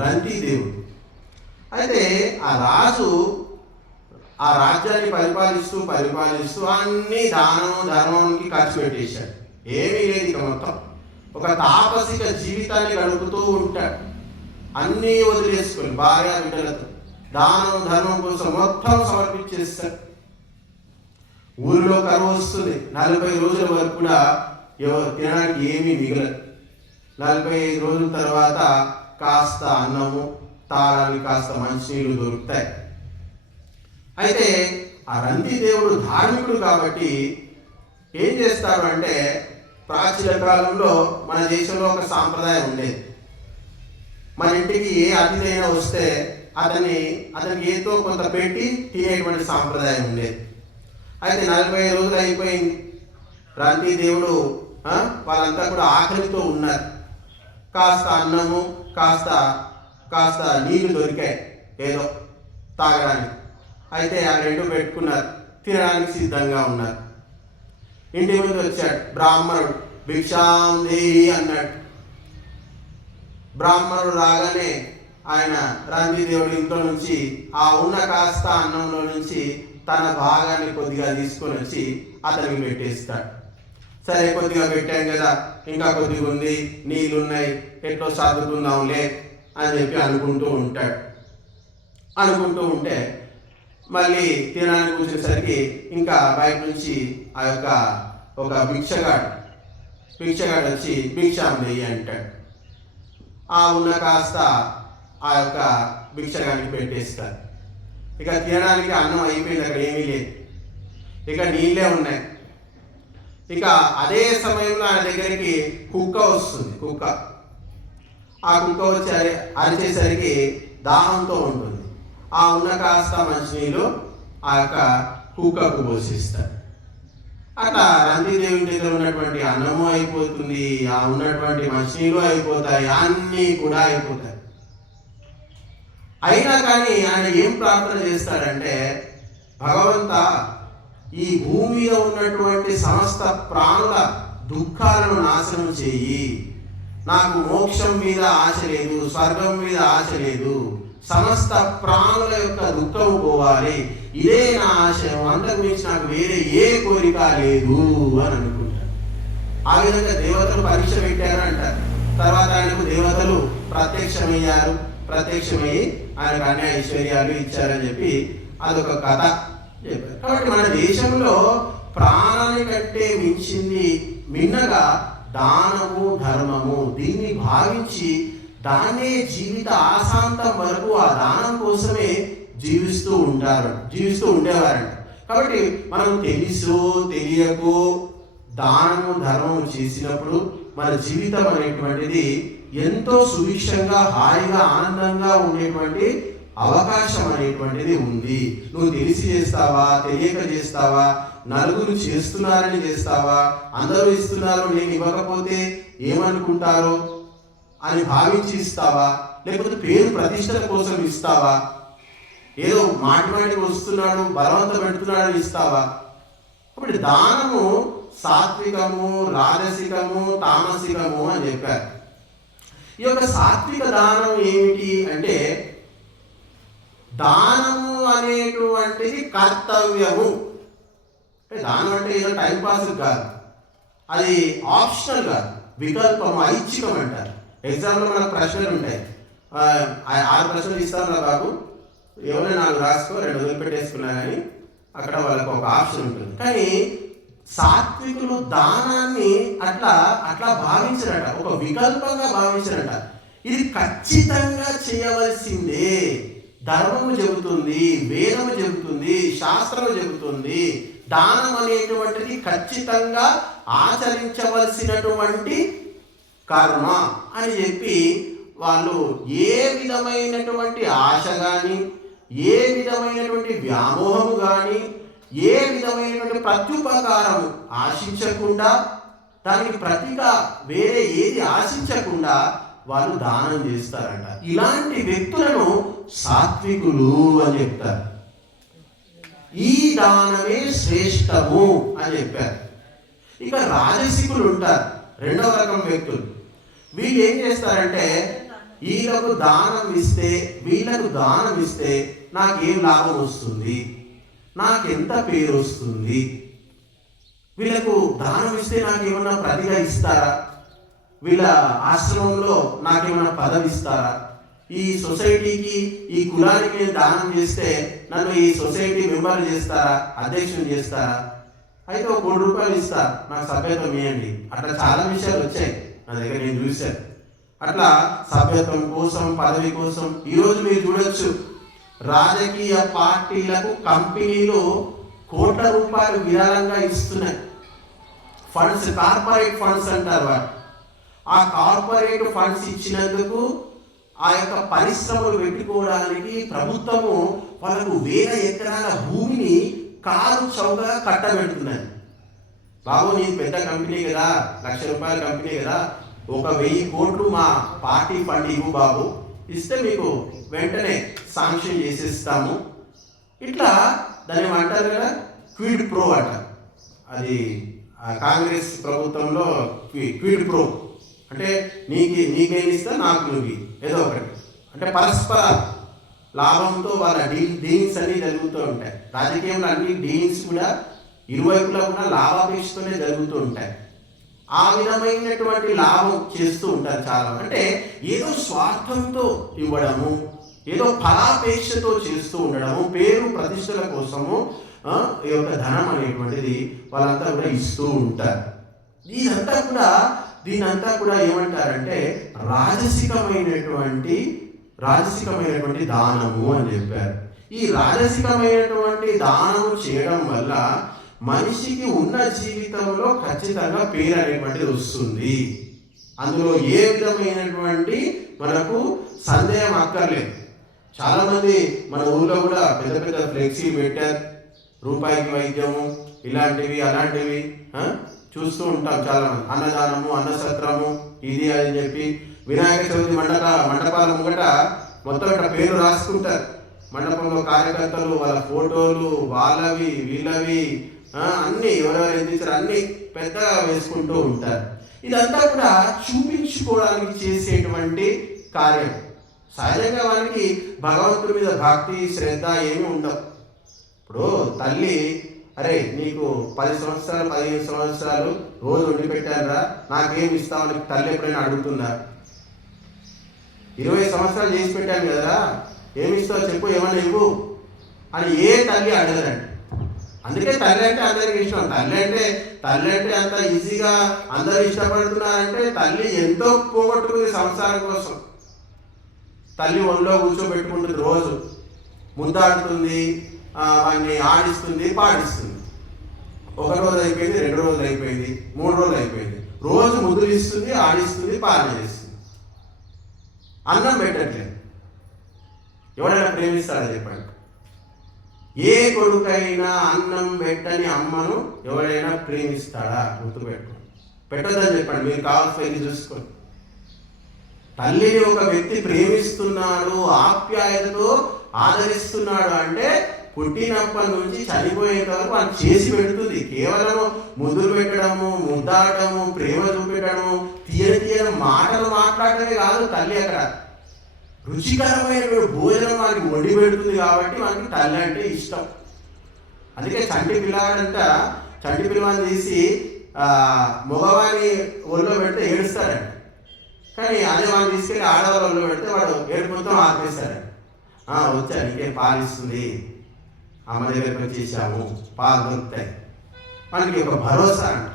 రంతిదేవుడు. అయితే ఆ రాజు ఆ రాజ్యాన్ని పరిపాలిస్తూ అన్ని దానం, ధర్మానికి ఖర్చు పెట్టేశాడు. ఏమీ లేదు ఇక మొత్తం. ఒక తాపసిక జీవితాన్ని గడుపుతూ ఉంటాడు. అన్నీ వదిలేసుకొని భార్య బిడ్డలతో దానం, ధర్మం కోసం మొత్తం సమర్పించేస్తాడు. ఊరిలో కరువు వస్తుంది. 40 రోజుల వరకు కూడా తినడానికి ఏమీ మిగలదు. 45 రోజుల తర్వాత కాస్త అన్నము, తాగడానికి కాస్త మంచినీళ్ళు దొరుకుతాయి. అయితే ఆ రంతిదేవుడు ధార్మికుడు కాబట్టి ఏం చేస్తాడు అంటే, ప్రాచీన కాలంలో మన దేశంలో ఒక సాంప్రదాయం ఉండేది. మన ఇంటికి ఏ అతిథైనా వస్తే అతనికి ఏదో కొంత పెట్టి తినేటువంటి సాంప్రదాయం ఉండేది. అయితే 45 రోజులు అయిపోయింది. రంతిదేవుడు వాళ్ళంతా కూడా ఆకలితో ఉన్నారు. కాస్త అన్నము, కాస్త నీళ్లు దొరికాయి ఏదో తాగడానికి. అయితే ఆ 2 పెట్టుకున్నారు, తినడానికి సిద్ధంగా ఉన్నారు. ఇంటి ముందు వచ్చాడు బ్రాహ్మణుడు, భిక్షాం దేహి అన్నాడు. బ్రాహ్మణుడు రాగానే ఆయన రంతిదేవుడి ఇంట్లో నుంచి ఆ ఉన్న కాస్త అన్నంలో నుంచి తన భాగాన్ని కొద్దిగా తీసుకొని వచ్చి అతనికి పెట్టేస్తాడు. సరే కొద్దిగా పెట్టాం కదా, ఇంకా కొద్దిగా ఉంది, నీళ్ళున్నాయి, ఎట్లో సర్దుకుందాంలే అని చెప్పి అనుకుంటూ ఉంటే మళ్ళీ తినడానికి వచ్చేసరికి ఇంకా బయట నుంచి ఆ యొక్క ఒక భిక్షగాడు వచ్చి భిక్షాం నెయ్యి అంటాడు. ఆ ఉన్న కాస్త ఆ యొక్క భిక్షగానికి పెట్టేస్తాడు. ఇక తినడానికి అన్నం అయిపోయింది, అక్కడ ఏమీ లేదు, ఇక నీళ్ళే ఉన్నాయి. ఇక అదే సమయంలో ఆయన దగ్గరికి కుక్క వస్తుంది. ఆ కుక్క వచ్చి అరిచేసరికి దాహంతో ఉంటుంది. ఆ ఉన్న కాస్త మంచినీళ్ళు ఆ యొక్క కుక్కకు పోషిస్తాడు. అట్లా రంతిదేవుని దగ్గర ఉన్నటువంటి అన్నము అయిపోతుంది, ఆ ఉన్నటువంటి మంచినీళ్ళు అయిపోతాయి, అన్నీ కూడా అయిపోతాయి. అయినా కానీ ఆయన ఏం ప్రార్థన చేస్తాడంటే, భగవంత ఈ భూమి మీద ఉన్నటువంటి సమస్త ప్రాణుల దుఃఖాలను నాశనం చేయి. నాకు మోక్షం మీద ఆశ లేదు, స్వర్గం మీద ఆశ లేదు, సమస్త ప్రాణుల యొక్క దుఃఖం పోవాలి, ఇదే నా ఆశయం, అంతకు మించి నాకు వేరే ఏ కోరిక లేదు అని అనుకుంటారు. ఆ విధంగా దేవతలు పరీక్ష పెట్టారు అంటారు. తర్వాత ఆయనకు దేవతలు ప్రత్యక్షమయ్యి ఆయనకు అన్ని ఐశ్వర్యాలు ఇచ్చారని చెప్పి అదొక కథ చెప్పారు. కాబట్టి మన దేశంలో ప్రాణాన్ని కంటే మిన్నగా దానము ధర్మము దీన్ని భావించి దాన్నే జీవిత ఆశాంతం వరకు ఆ దానం కోసమే జీవిస్తూ ఉండేవారంట. కాబట్టి మనం తెలుసో తెలియకో దానము ధర్మము చేసినప్పుడు మన జీవితం అనేటువంటిది ఎంతో సుభిక్షంగా హాయిగా ఆనందంగా ఉండేటువంటి అవకాశం అనేటువంటిది ఉంది. నువ్వు తెలిసి చేస్తావా, తెలియక చేస్తావా, నలుగురు చేస్తున్నారని చేస్తావా, అందరూ ఇస్తున్నారు నేను ఇవ్వకపోతే ఏమనుకుంటారో అని భావించి ఇస్తావా, లేకపోతే పేరు ప్రతిష్టల కోసం ఇస్తావా, ఏదో మాటికి వస్తున్నాడు బలవంతం పెడుతున్నాడని ఇస్తావా? కాబట్టి దానము సాత్వికము, రాజసికము, తామసికము అని చెప్పారు. ఈ యొక్క సాత్విక దానం ఏమిటి అంటే, దానము అనేటువంటిది కర్తవ్యము. దానం అంటే ఏదో టైంపాస్ కాదు, అది ఆప్షనల్ కాదు, వికల్పము, ఐచ్ఛికం అంటారు. ఎగ్జామ్లో మనకు ప్రశ్నలు ఉంటాయి, 6 ప్రశ్నలు ఇస్తాను బాబు, ఎవరైనా 4 రాసుకో, 2 వదిలిపెట్టేసుకున్నా కానీ అక్కడ వాళ్ళకు ఒక ఆప్షన్ ఉంటుంది. కానీ సాత్వికులు దానాన్ని అట్లా భావించరట, ఒక వికల్పంగా భావించరట. ఇది ఖచ్చితంగా చేయవలసిందే. ధర్మము చెబుతుంది, వేదము చెబుతుంది, శాస్త్రము చెబుతుంది, దానం అనేటువంటిది ఖచ్చితంగా ఆచరించవలసినటువంటి కర్మ అని చెప్పి వాళ్ళు ఏ విధమైనటువంటి ఆశ కానీ, ఏ విధమైనటువంటి వ్యామోహము కానీ, ఏ విధమైనటువంటి ప్రత్యుపకారము ఆశించకుండా, దానికి ప్రతిగా వేరే ఏది ఆశించకుండా వాళ్ళు దానం చేస్తారంట. ఇలాంటి వ్యక్తులను సాత్వికులు అని చెప్తారు. ఈ దానమే శ్రేష్టము అని చెప్పారు. ఇక రాజసికులు ఉంటారు, 2వ రకం వ్యక్తులు. వీళ్ళు ఏం చేస్తారంటే, వీళ్ళకు దానం ఇస్తే నాకేం లాభం వస్తుంది, నాకెంత పేరు వస్తుంది, వీళ్ళకు దానం ఇస్తే నాకేమన్నా ప్రతిగా ఇస్తారా, వీళ్ళ ఆశ్రమంలో నాకేమన్నా పదవి ఇస్తారా, ఈ సొసైటీకి ఈ కులానికి నేను దానం చేస్తే నన్ను ఈ సొసైటీ మెంబర్ చేస్తారా, అధ్యక్షుని చేస్తారా, అయితే ఒక 3 రూపాయలు ఇస్తా, నాకు సభ్యత్వం ఇవ్వండి. అట్లా చాలా విషయాలు వచ్చాయి నా దగ్గర, నేను చూశాను. అట్లా సభ్యత్వం కోసం, పదవి కోసం ఈరోజు మీరు చూడొచ్చు, రాజకీయ పార్టీలకు కంపెనీలు కోట్ల రూపాయలు విరాళంగా ఇస్తున్నాయి. ఫండ్స్, కార్పొరేట్ ఫండ్స్ అంటారు వారు. ఆ కార్పొరేట్ ఫండ్స్ ఇచ్చినందుకు ఆ యొక్క పరిశ్రమలు పెట్టుకోవడానికి ప్రభుత్వము వాళ్ళకు 1000 ఎకరాల భూమిని కారు చౌకగా కట్టబెడుతున్నది. బాబు నీకు పెద్ద కంపెనీ కదా, ₹1,00,000 కంపెనీ కదా, 1,000 కోట్లు మా పార్టీ ఫండ్ ఇవ్వు బాబు, ఇస్తే మీకు వెంటనే శాంక్షన్ చేసేస్తాము. ఇట్లా దాన్ని ఏమంటారు కదా, క్విడ్ ప్రో అట. అది కాంగ్రెస్ ప్రభుత్వంలో క్విడ్ ప్రో అంటే నీకేమి ఇస్తా నాకు నువ్వు ఏదో ఒకటి, అంటే పరస్పర లాభంతో వాళ్ళ డీలింగ్స్ అన్నీ జరుగుతూ ఉంటాయి. రాజకీయంలో అన్ని డీలింగ్స్ కూడా ఇరువైపులా కూడా లాభాపేక్షతోనే జరుగుతూ ఉంటాయి. ఆ విధమైనటువంటి లాభం చేస్తూ ఉంటారు చాలా. అంటే ఏదో స్వార్థంతో ఇవ్వడము, ఏదో ఫలాపేక్షతో చేస్తూ ఉండడము, పేరు ప్రతిష్టల కోసము ఈ యొక్క ధనం అనేటువంటిది వాళ్ళంతా కూడా ఇస్తూ ఉంటారు. దీనంతా కూడా ఏమంటారంటే రాజసికమైనటువంటి దానము అని చెప్పారు. ఈ రాజసికమైనటువంటి దానము చేయడం వల్ల మనిషికి ఉన్న జీవితంలో ఖచ్చితంగా పేరు అనేటువంటిది వస్తుంది. అందులో ఏ విధమైనటువంటి మనకు సందేహం అక్కర్లేదు. చాలా మంది మన ఊళ్ళో కూడా పెద్ద పెద్ద ఫ్లెక్సీ పెట్టారు, రూపాయికి వైద్యము, ఇలాంటివి అలాంటివి చూస్తూ ఉంటాం చాలా మంది. అన్నదానము, అన్నసత్రము, ఇది అని చెప్పి వినాయక చవితి మండపాల ముంగట మొత్తం ఇక్కడ పేరు రాసుకుంటారు. మండపంలో కార్యకర్తలు వాళ్ళ ఫోటోలు, వాళ్ళవి వీళ్ళవి అన్నీ ఎవరెవరు ఏం చేశారు అన్నీ పెద్దగా వేసుకుంటూ ఉంటారు. ఇదంతా కూడా చూపించుకోవడానికి చేసేటువంటి కార్యం. సహజంగా వారికి భగవంతుడి మీద భక్తి, శ్రద్ధ ఏమీ ఉండవు. ఇప్పుడు తల్లి, అరే నీకు 10 సంవత్సరాలు 15 సంవత్సరాలు రోజు వండి పెట్టారా, నాకేమి ఇస్తామని తల్లి ఎప్పుడైనా అడుగుతుందా? 20 సంవత్సరాలు చేసి పెట్టాను కదరా, ఏమి ఇస్తావు చెప్పు, ఏమన్నా ఇవ్వు అని ఏ తల్లి అడగదండి. అందుకే తల్లి అంటే అందరికి ఇష్టం. తల్లి అంటే అంత ఈజీగా అందరూ ఇష్టపడుతున్నారంటే తల్లి ఎంతో పోగొట్టుకుంది సంసారం కోసం. తల్లి ఒళ్ళో కూర్చోబెట్టుకుంటుంది, రోజు ముద్దాడుతుంది, వాడిని ఆడిస్తుంది, పాడిస్తుంది. 1 రోజు అయిపోయింది, 2 రోజులు అయిపోయింది, 3 రోజులు అయిపోయింది, రోజు ముద్దులు ఇస్తుంది, ఆడిస్తుంది, పాలన చేస్తుంది. అన్నం పెట్టట్లేదు. ఎవరైనా ప్రేమిస్తారా చెప్పండి? ఏ కొడుకైనా అన్నం పెట్టని అమ్మను ఎవరైనా ప్రేమిస్తాడా? గుర్తుపెట్టుకోండి. పెట్టొద్దని చెప్పండి, మీరు కావాల్సి చూసుకోండి. తల్లిని ఒక వ్యక్తి ప్రేమిస్తున్నాడు, ఆప్యాయతతో ఆదరిస్తున్నాడు అంటే పుట్టినప్పటి నుంచి చనిపోయేంత వరకు అది చేసి పెడుతుంది. కేవలం ముద్దులు పెట్టడము, ముద్దాడము, ప్రేమ చూపెట్టడము, తీయని మాటలు మాట్లాడటమే కాదు తల్లి. అక్కడ రుచికరమైన భోజనం మనకి వండి పెడుతుంది కాబట్టి మనకి తల్లి అంటే ఇష్టం. అందుకే చంటి పిల్లవాడిని తీసి మగవాని ఒళ్ళో పెడితే ఏడుస్తాడండి. కానీ అదే వాడిని తీసుకెళ్ళి ఆడవాళ్ళ ఒళ్ళో పెడితే వాడు ఏడుపు మొత్తం ఆపేస్తాడండి. వచ్చాడు, ఇంకేం పాలు ఇస్తుంది, అమ్మ దగ్గరికి వచ్చేసాము, పాలు దొరుకుతాయి, మనకి ఒక భరోసా అంట.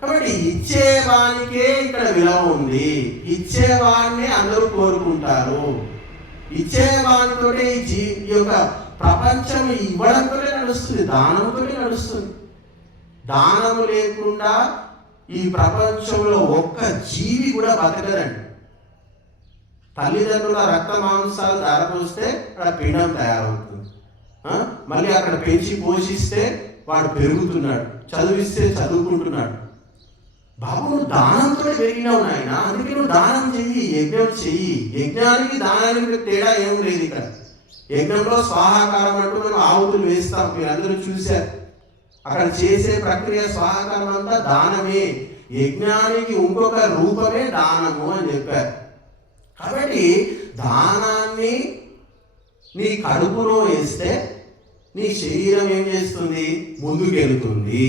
కాబట్టి ఇచ్చేవానికే ఇక్కడ విలువ ఉంది. ఇచ్చేవాడిని అందరూ కోరుకుంటారు. ఇచ్చేవానితో ఈ యొక్క ప్రపంచం ఇవ్వడంతో నడుస్తుంది, దానంతో నడుస్తుంది. దానము లేకుండా ఈ ప్రపంచంలో ఒక్క జీవి కూడా బతకదండి. తల్లిదండ్రుల రక్త మాంసాలు ధారపోస్తే అక్కడ పిండం తయారవుతుంది. మళ్ళీ అక్కడ పెంచి పోషిస్తే వాడు పెరుగుతున్నాడు, చదివిస్తే చదువుకుంటున్నాడు. బాబు నువ్వు దానంతో పెరిగినావు నాయన, అందుకే నువ్వు దానం చెయ్యి, యజ్ఞం చెయ్యి. యజ్ఞానికి దానానికి తేడా ఏం లేదు. ఇక్కడ యజ్ఞంలో స్వాహాకారం అంటూ మనం ఆవుతులు వేస్తాం, మీరు అందరూ చూశారు. అక్కడ చేసే ప్రక్రియ స్వాహాకారం అంతా దానమే. యజ్ఞానికి ఇంకొక రూపమే దానము అని చెప్పారు. కాబట్టి దానాన్ని నీ కడుపులో వేస్తే నీ శరీరం ఏం చేస్తుంది? ముందుకెళ్తుంది.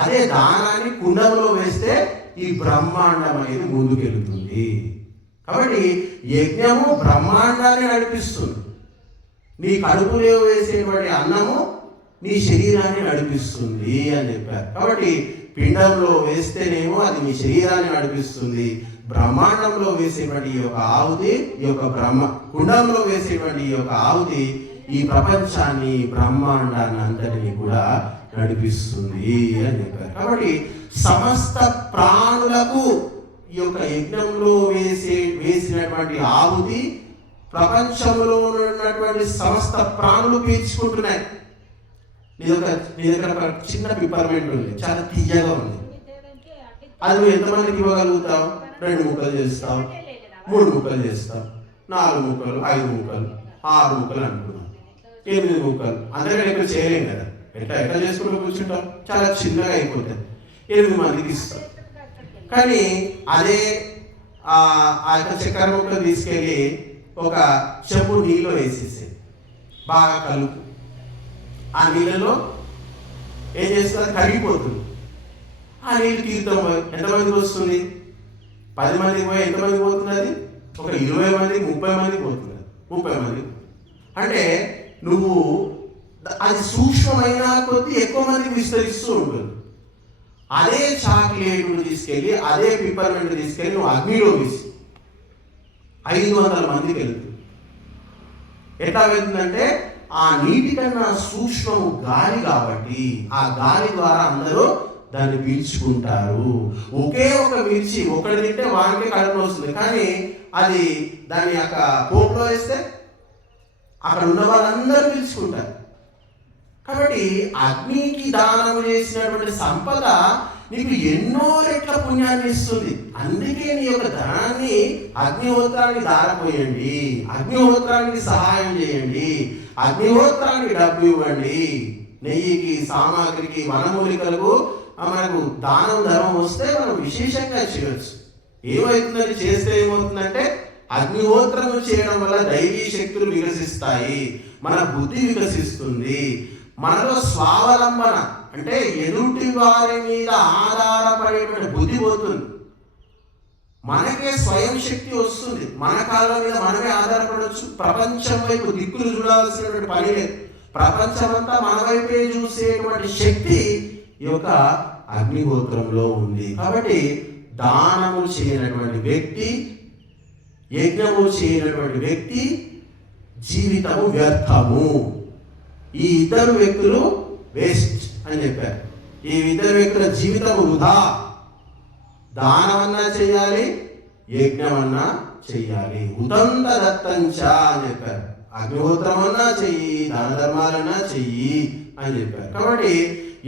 అదే దానాన్ని కుండంలో వేస్తే ఈ బ్రహ్మాండం అనేది ముందుకెళ్తుంది. కాబట్టి యజ్ఞము బ్రహ్మాండాన్ని నడిపిస్తుంది. నీ కడుపులో వేసేటువంటి అన్నము నీ శరీరాన్ని నడిపిస్తుంది అని చెప్పారు. కాబట్టి పిండంలో వేస్తేనేమో అది నీ శరీరాన్ని నడిపిస్తుంది. బ్రహ్మాండంలో వేసేటువంటి ఈ యొక్క ఆవుతి, ఈ యొక్క కుండంలో వేసేటువంటి ఈ యొక్క ఆవుతి ఈ ప్రపంచాన్ని, బ్రహ్మాండాన్ని అంతటిని కూడా నడిపిస్తుంది అని చెప్పారు. కాబట్టి సమస్త ప్రాణులకు ఈ యొక్క యజ్ఞంలో వేసినటువంటి ఆవుతి ప్రపంచంలో ఉన్నటువంటి సమస్త ప్రాణులు పీల్చుకుంటున్నాయి. నీ దగ్గర ఒక చిన్న పిప్పర్మెంట్ ఉంది, చాలా తీయగా ఉంది. అది నువ్వు ఎంతమందికి ఇవ్వగలుగుతావు? 2 ముక్కలు చేస్తావు, 3 ముక్కలు చేస్తావు, 4 ముక్కలు, 5 ముక్కలు, 6 ముక్కలు అనుకున్నావు, 8 ముక్కలు. అందరికీ ఎక్కువ చేయలేం కదా. ఎట్లా చేసుకుంటూ కూర్చుంటాం, చాలా చిన్నగా అయిపోతుంది. 8 మందికి ఇస్తాం. కానీ అదే ఆ యొక్క చక్కెర ముక్కలు తీసుకెళ్ళి ఒక చెంబు నీళ్ళు వేసేసి బాగా కలుపు. ఆ నీళ్ళలో ఏం చేస్తుంది? కరిగిపోతుంది. ఆ నీళ్ళు తీర్థం ఎంతమందికి వస్తుంది? 10 మందికి పోయి ఎంతమందికి పోతుంది? అది ఒక 20 మందికి, 30 మందికి పోతుంది. 30 మందికి అంటే నువ్వు అది సూక్ష్మమైన కొద్దీ ఎక్కువ మందికి విస్తరిస్తూ ఉంటుంది. అదే చాక్లెట్ తీసుకెళ్ళి, అదే పిప్పర్మెంట్ తీసుకెళ్ళి నువ్వు అగ్నిలో వేసి 500 మందికి వెళ్తుంది. ఎట్లా వెళ్తుందంటే ఆ నీటి కన్నా సూక్ష్మము గాలి కాబట్టి ఆ గాలి ద్వారా అందరూ దాన్ని పీల్చుకుంటారు. ఒకే ఒక మిర్చి ఒకటి తింటే వానికే కడుపులో వస్తుంది. కానీ అది దాని యొక్క పోపులో వేస్తే అక్కడ ఉన్న వాళ్ళందరూ పీల్చుకుంటారు. కాబట్టి అగ్నికి దానము చేసినటువంటి సంపద నీకు ఎన్నో రెట్ల పుణ్యాన్ని ఇస్తుంది. అందుకే నీ యొక్క ధనాన్ని అగ్నిహోత్రానికి దారపోయండి, అగ్నిహోత్రానికి సహాయం చేయండి, అగ్నిహోత్రానికి డబ్బు ఇవ్వండి. నెయ్యికి, సామాగ్రికి, వనమూలికలకు మనకు దానం ధర్మం వస్తే మనం విశేషంగా చేయవచ్చు. ఏమవుతుందని చేస్తే ఏమవుతుందంటే అగ్నిహోత్రము చేయడం వల్ల దైవీ శక్తులు వికసిస్తాయి, మన బుద్ధి వికసిస్తుంది, మనలో స్వావలంబన అంటే ఎదుటి వారి మీద ఆధారపడేటువంటి బుద్ధి పోతుంది, మనకే స్వయం శక్తి వస్తుంది, మన కాళ్ళ మీద మనమే ఆధారపడవచ్చు. ప్రపంచం వైపు దిక్కులు చూడాల్సినటువంటి పని లేదు, ప్రపంచమంతా మన వైపే చూసేటువంటి శక్తి ఈ యొక్క అగ్నిహోత్రంలో ఉంది. కాబట్టి దానము చేయనటువంటి వ్యక్తి, యజ్ఞము చేయనటువంటి వ్యక్తి జీవితము వ్యర్థము. ఈ ఇద్దరు వ్యక్తులు వేస్ట్ అని చెప్పారు. ఈ ఇద్దరు వ్యక్తుల జీవితము వృధా. దానమన్నా చెయ్యాలి, యజ్ఞమన్నా చెయ్యాలి. ఉదంత దత్తంచ అని చెప్పారు. అగ్నిహోత్రం అన్నా చెయ్యి, దాన ధర్మాలన్నా చెయ్యి అని చెప్పారు. కాబట్టి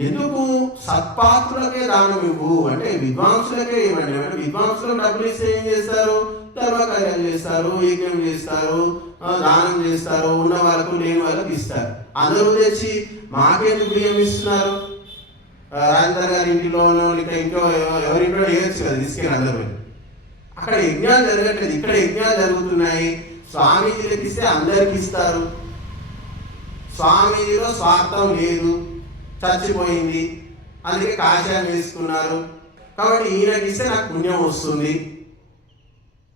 ఎందుకు సత్పాత్రులకే దానం ఇవ్వు అంటే విద్వాంసులకే ఇవ్వండి అంటే విద్వాంసులు డబ్బులు ఇస్తే ఏం చేస్తారు? ధర్మకార్యాలు చేస్తారు, యజ్ఞం చేస్తారు, దానం చేస్తారు, ఉన్న వాళ్ళకు లేని వాళ్ళకి ఇస్తారు. అందరూ తెచ్చి మాకెందుకు బియ్యం ఇస్తున్నారు? రాజేంద్ర గారి ఇంటిలోనో ఇంకా ఇంకో ఎవరింట్లో వేయచ్చు కదా తీసుకెళ్ళి అందరూ. అక్కడ యజ్ఞాలు జరగట్లేదు, ఇక్కడ యజ్ఞాలు జరుగుతున్నాయి. స్వామీజీలకు ఇస్తే అందరికి ఇస్తారు. స్వామీజీలో స్వార్థం లేదు, చచ్చిపోయింది, అందుకే కాషాయం వేసుకున్నారు. కాబట్టి ఈయనకి ఇస్తే నాకు పుణ్యం వస్తుంది,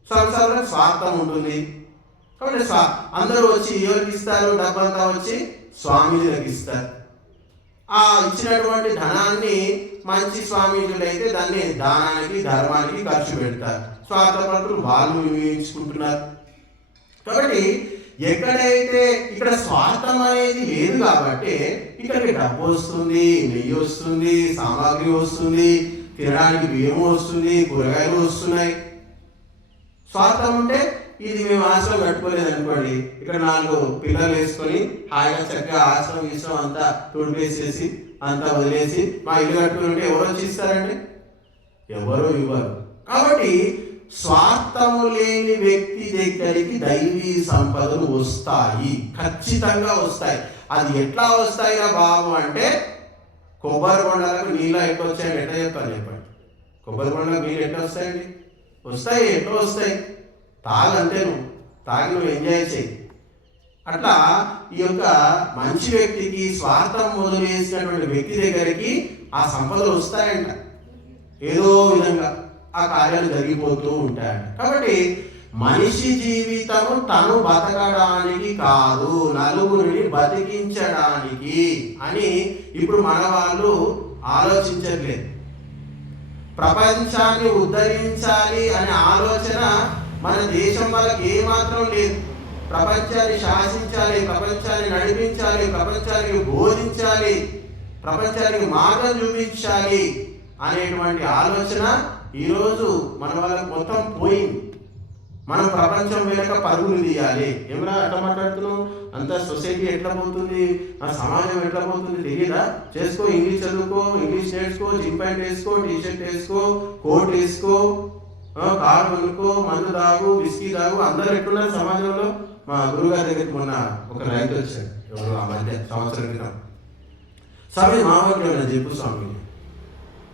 సంసారంలో స్వార్థం ఉంటుంది. కాబట్టి అందరూ వచ్చి ఎవరికి ఇస్తారు? డబ్బంతా వచ్చి స్వామీజీలకు ఇస్తారు. ఆ ఇచ్చినటువంటి ధనాన్ని మంచి స్వామీజీలు అయితే దాన్ని దానానికి, ధర్మానికి ఖర్చు పెడతారు. స్వార్థపరులు వాళ్ళు వినియోగించుకుంటున్నారు. కాబట్టి ఎక్కడైతే ఇక్కడ స్వార్థం అనేది లేదు కాబట్టి ఇక్కడికి డబ్బు వస్తుంది, నెయ్యి వస్తుంది, సామాగ్రి వస్తుంది, తినడానికి బియ్యం వస్తుంది, కూరగాయలు వస్తున్నాయి. స్వార్థం ఉంటే ఇది మేము ఆశ్రమం కట్టుకోలేదు అనుకోండి, ఇక్కడ 4 పిల్లలు వేసుకొని హాయిగా చక్కగా ఆశ్రమం గీశ్రమం అంతా తుడిపేసేసి అంతా వదిలేసి మా ఇల్లు కట్టుకుని ఉంటే ఎవరు వచ్చి ఇస్తారండి? ఎవరు ఇవ్వరు. కాబట్టి స్వార్థము లేని వ్యక్తి దగ్గరికి దైవీ సంపదలు వస్తాయి, ఖచ్చితంగా వస్తాయి. అది ఎట్లా వస్తాయిరా బాబు అంటే కొబ్బరి బొండాలకు నీళ్ళు ఎట్లా వచ్చాయని ఎట్లా చెప్తాను చెప్పండి? కొబ్బరి బొండాలకు నీళ్ళు ఎట్లా వస్తాయండి? వస్తాయి, ఎట్లా వస్తాయి? తాగంతే, నువ్వు తాగి నువ్వు ఎంజాయ్ చేయి. అట్లా ఈ యొక్క మంచి వ్యక్తికి స్వార్థం వదిలేసినటువంటి వ్యక్తి దగ్గరికి ఆ సంపదలు వస్తాయంట. ఏదో విధంగా ఆ కార్యాలు జరిగిపోతూ ఉంటాయంట. కాబట్టి మనిషి జీవితము తను బతకడానికి కాదు, నలుగురిని బతికించడానికి అని ఇప్పుడు మన వాళ్ళు ఆలోచించట్లేదు. ప్రపంచాన్ని ఉద్ధరించాలి అనే ఆలోచన మన దేశం వాళ్ళకి ఏమాత్రం లేదు. ప్రపంచాన్ని శాసించాలి, ప్రపంచాన్ని నడిపించాలి, ప్రపంచానికి బోధించాలి, ప్రపంచానికి మార్గం చూపించాలి అనేటువంటి ఆలోచన ఈరోజు మన వాళ్ళకి మొత్తం పోయింది. మనం ప్రపంచం వెనక పరుగులు తీయాలి. ఏమన్నా ఎట్లా మాట్లాడుతున్నావు? అంత సొసైటీ ఎట్లా పోతుంది, ఆ సమాజం ఎట్లా పోతుంది తెలియదా? చేసుకో, ఇంగ్లీష్ చదువుకో, ఇంగ్లీష్ నేర్చుకో, జిమ్ ప్యాంట్ వేసుకో, టీషర్ట్ వేసుకో, కోట్ వేసుకో, కారు కొనుక్కో, మందు తాగు, విస్కీ తాగు. అందరూ ఎట్లున్నారు సమాజంలో? మా గురుగారి దగ్గరికి మొన్న ఒక రైతు వచ్చాడు, ఎవరు ఆ మధ్య సంవత్సరం క్రితం. స్వామి మామూలు చెప్పు స్వామి.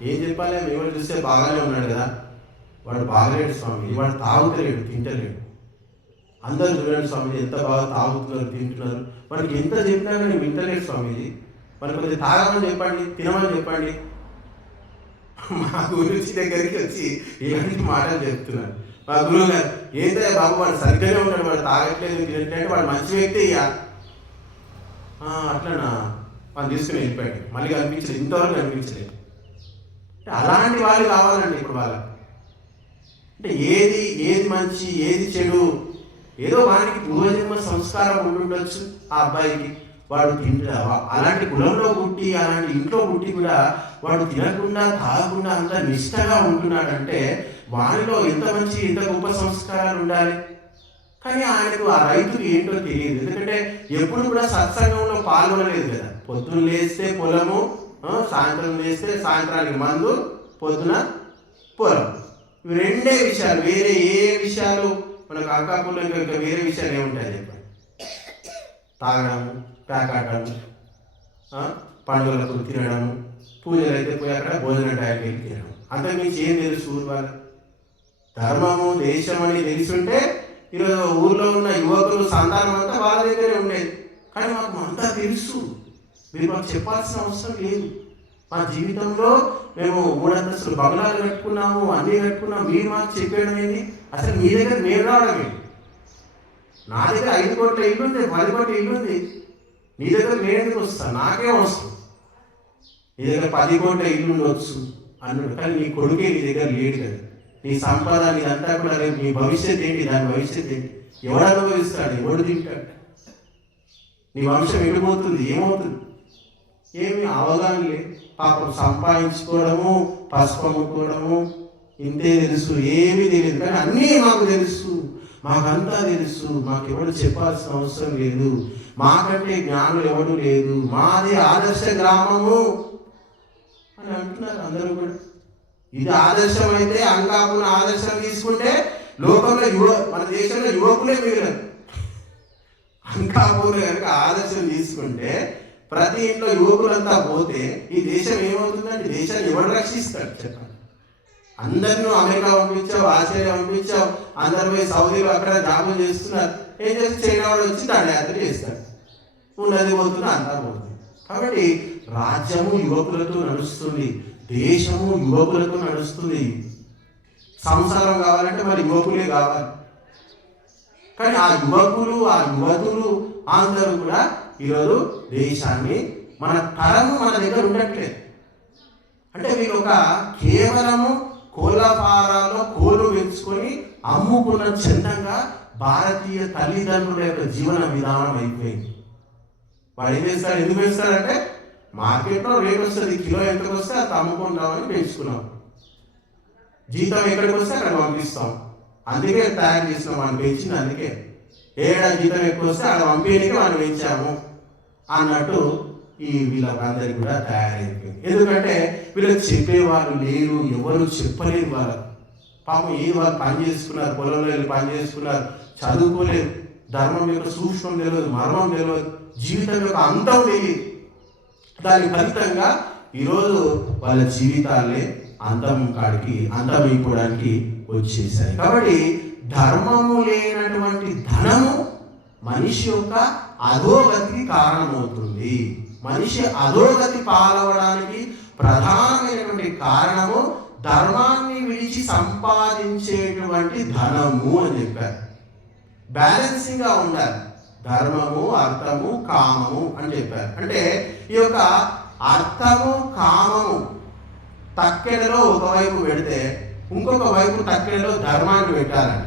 ఏం చెప్పాలి? ఎవరు చూస్తే బాగానే ఉన్నాడు కదా, వాడు బాగలేడు స్వామి, వాడు తాగుతలేడు, తింటలేడు. అందరూ చూడండి స్వామిజీ ఎంత బాగా తాగుతున్నారు, తింటున్నారు. మనకి ఎంత చెప్పినా కానీ వింటలేడు స్వామీజీ. మనకు కొంచెం తాగమని చెప్పండి, తినమని చెప్పండి. మా గురుజీ దగ్గరికి వచ్చి ఇలాంటి మాటలు చెప్తున్నారు. మా గురువు గారు ఏంటో బాబు వాడు సరిగ్గానే ఉన్నాడు, వాడు తాగట్లేదు, తినట్లేదు, వాడు మంచి వ్యక్తి ఇక అట్లనా వాడు తీసుకుని వెళ్ళిపోయాడు. మళ్ళీ కనిపించలేదు, ఇంతవరకు కనిపించలేదు. అలాంటి వాళ్ళు కావాలండి ఇప్పుడు వాళ్ళకి. అంటే ఏది మంచి, ఏది చెడు, ఏదో వానికి పూర్వజన్మ సంస్కారం ఉండుండొచ్చు ఆ అబ్బాయికి. వాడు తింటా అలాంటి కులంలో పుట్టి, అలాంటి ఇంట్లో పుట్టి కూడా వాడు తినకుండా తాగకుండా అంత నిష్టగా ఉంటున్నాడంటే వాడిలో ఎంత మంచి, ఎంత గొప్ప సంస్కారాలు ఉండాలి. కానీ ఆయనకు ఆ రైతుకు ఏంటో తెలియదు. ఎందుకంటే ఎప్పుడు కూడా సత్సంగంలో పాల్గొనలేదు కదా. పొద్దున్న లేస్తే పొలము, సాయంత్రం లేస్తే సాయంత్రానికి మందు, పొద్దున పొలం. ఇవి రెండే విషయాలు. వేరే ఏ విషయాలు మనకు అంకాపుల్లో ఇంకా వేరే విషయాలు ఏముంటాయి చెప్పండి? తాగడము, ప్యాకాటము, పండుగలకు తినడము, పూజలు అయితే పోయి అక్కడ భోజన టైంకి తినడం, అంతకుమించి ఏం తెలుసు వాళ్ళు? ధర్మము దేశం అని తెలిసి ఈరోజు ఊర్లో ఉన్న యువకులు సంతానం అంతా వాళ్ళ దగ్గరే ఉండేది. కానీ మాకు అంతా తెలుసు, మీరు మాకు చెప్పాల్సిన అవసరం లేదు. మా జీవితంలో మేము 3 అంతస్తులు బంగ్లాలు కట్టుకున్నాము, అన్నీ కట్టుకున్నాము, మీరు మాకు చెప్పేయడం ఏంటి? అసలు మీ దగ్గర నేను రావడం ఏంటి? నా దగ్గర 5 కోట్ల ఇల్లు ఉంది, 10 కోట్ల ఇల్లు ఉంది, నీ దగ్గర నేను ఎందుకు వస్తాను? నాకేం అవసరం? నీ దగ్గర 10 కోట్ల ఇల్లు ఉండొచ్చు అన్నాడు, కానీ నీ కొడుకే నీ దగ్గర లేడు కదా. నీ సంపద నీదంతా కూడా రేపు నీ భవిష్యత్ ఏంటి? దాని భవిష్యత్ ఏంటి? ఎవడు అనుభవిస్తాడు? ఎవడు తింటాడు? నీ వంశం ఎడిపోతుంది, ఏమవుతుంది? ఏమి అవగాహన లేదు. పాపం సంపాదించుకోవడము, పసుపు అమ్ముకోవడము, ఇంతే తెలుసు, ఏమీ తెలియదు. కానీ అన్నీ మాకు తెలుసు, మాకంతా తెలుసు, మాకు ఎవరు చెప్పాల్సిన అవసరం లేదు, మాకంటే జ్ఞానం ఎవడు లేదు, మాది ఆదర్శ గ్రామము అని అంటున్నారు అందరూ కూడా. ఇది ఆదర్శం అయితే అంకాపురం ఆదర్శం తీసుకుంటే లోకంలో మన దేశంలో యువకులే మిగిలేదు. అంకాపురం కనుక ఆదర్శం తీసుకుంటే ప్రతి ఇంట్లో యువకులంతా పోతే ఈ దేశం ఏమవుతుందండి? దేశాన్ని ఎవరు రక్షిస్తాడు చెప్పండి? అందరినీ అమెరికా పంపించావు, ఆస్ట్రేలియా పంపించావు, అందరు పోయి సౌదీలో అక్కడ జాబులు చేస్తున్నారు. ఏం చేస్తే చైనా వాడు వచ్చి దండయాత్ర చేస్తాడు, ఉన్నది పోతుంది, అంతా పోతుంది. కాబట్టి రాజ్యము యువకులతో నడుస్తుంది, దేశము యువకులతో నడుస్తుంది. సంసారం కావాలంటే మరి యువకులే కావాలి. కానీ ఆ యువకులు, ఆ యువతులు అందరూ కూడా ఈరోజు దేశాన్ని, మన తరము మన దగ్గర ఉండట్లేదు. అంటే వీళ్ళు ఒక కేవలము కోళ్ళ ఫారాల్లో కోళ్ళు పెంచుకొని అమ్ముకున్న చందంగా భారతీయ తల్లిదండ్రుల యొక్క జీవన విధానం అయిపోయింది. వాడు ఏం చేస్తాడు? ఎందుకు పెంచుతాడంటే మార్కెట్లో రేట్ వస్తుంది, కిలో ఎంతకు వస్తే అది అమ్ముకుంటామని పెంచుకున్నాం. జీతం ఎక్కడికి వస్తే అక్కడ పంపిస్తాం, అందుకే తయారు చేసినాం, మనం పెంచింది అందుకే. ఏడా జీతం ఎక్కువ వస్తే అక్కడ పంపేయడానికి మనం పెంచాము అన్నట్టు ఈ వీళ్ళందరికీ కూడా తయారైపోయింది. ఎందుకంటే వీళ్ళకి చెప్పేవాళ్ళు లేరు, ఎవరు చెప్పలేరు వాళ్ళకు. పాపం ఏది వాళ్ళు పని చేసుకున్నారు, పొలంలో వెళ్ళి పని చేసుకున్నారు, చదువుకోలేదు, ధర్మం యొక్క సూక్ష్మం తెలియదు, మర్మం తెలియదు, జీవితం యొక్క అంతం తెలియదు. దాని ఫలితంగా ఈరోజు వాళ్ళ జీవితాలే అంతమైపోవడానికి వచ్చేసాయి. కాబట్టి ధర్మము లేనటువంటి ధనము మనిషి యొక్క అధోగతికి కారణమవుతుంది. మనిషి అధోగతి పాలవడానికి ప్రధానమైనటువంటి కారణము ధర్మాన్ని విడిచి సంపాదించేటువంటి ధనము అని చెప్పారు. బ్యాలెన్సింగ్ గా ఉండాలి, ధర్మము, అర్థము, కామము అని చెప్పారు. అంటే ఈ యొక్క అర్థము, కామము తక్కెడలో ఒకవైపు పెడితే ఇంకొక వైపు తక్కెడలో ధర్మాన్ని పెట్టాలంట.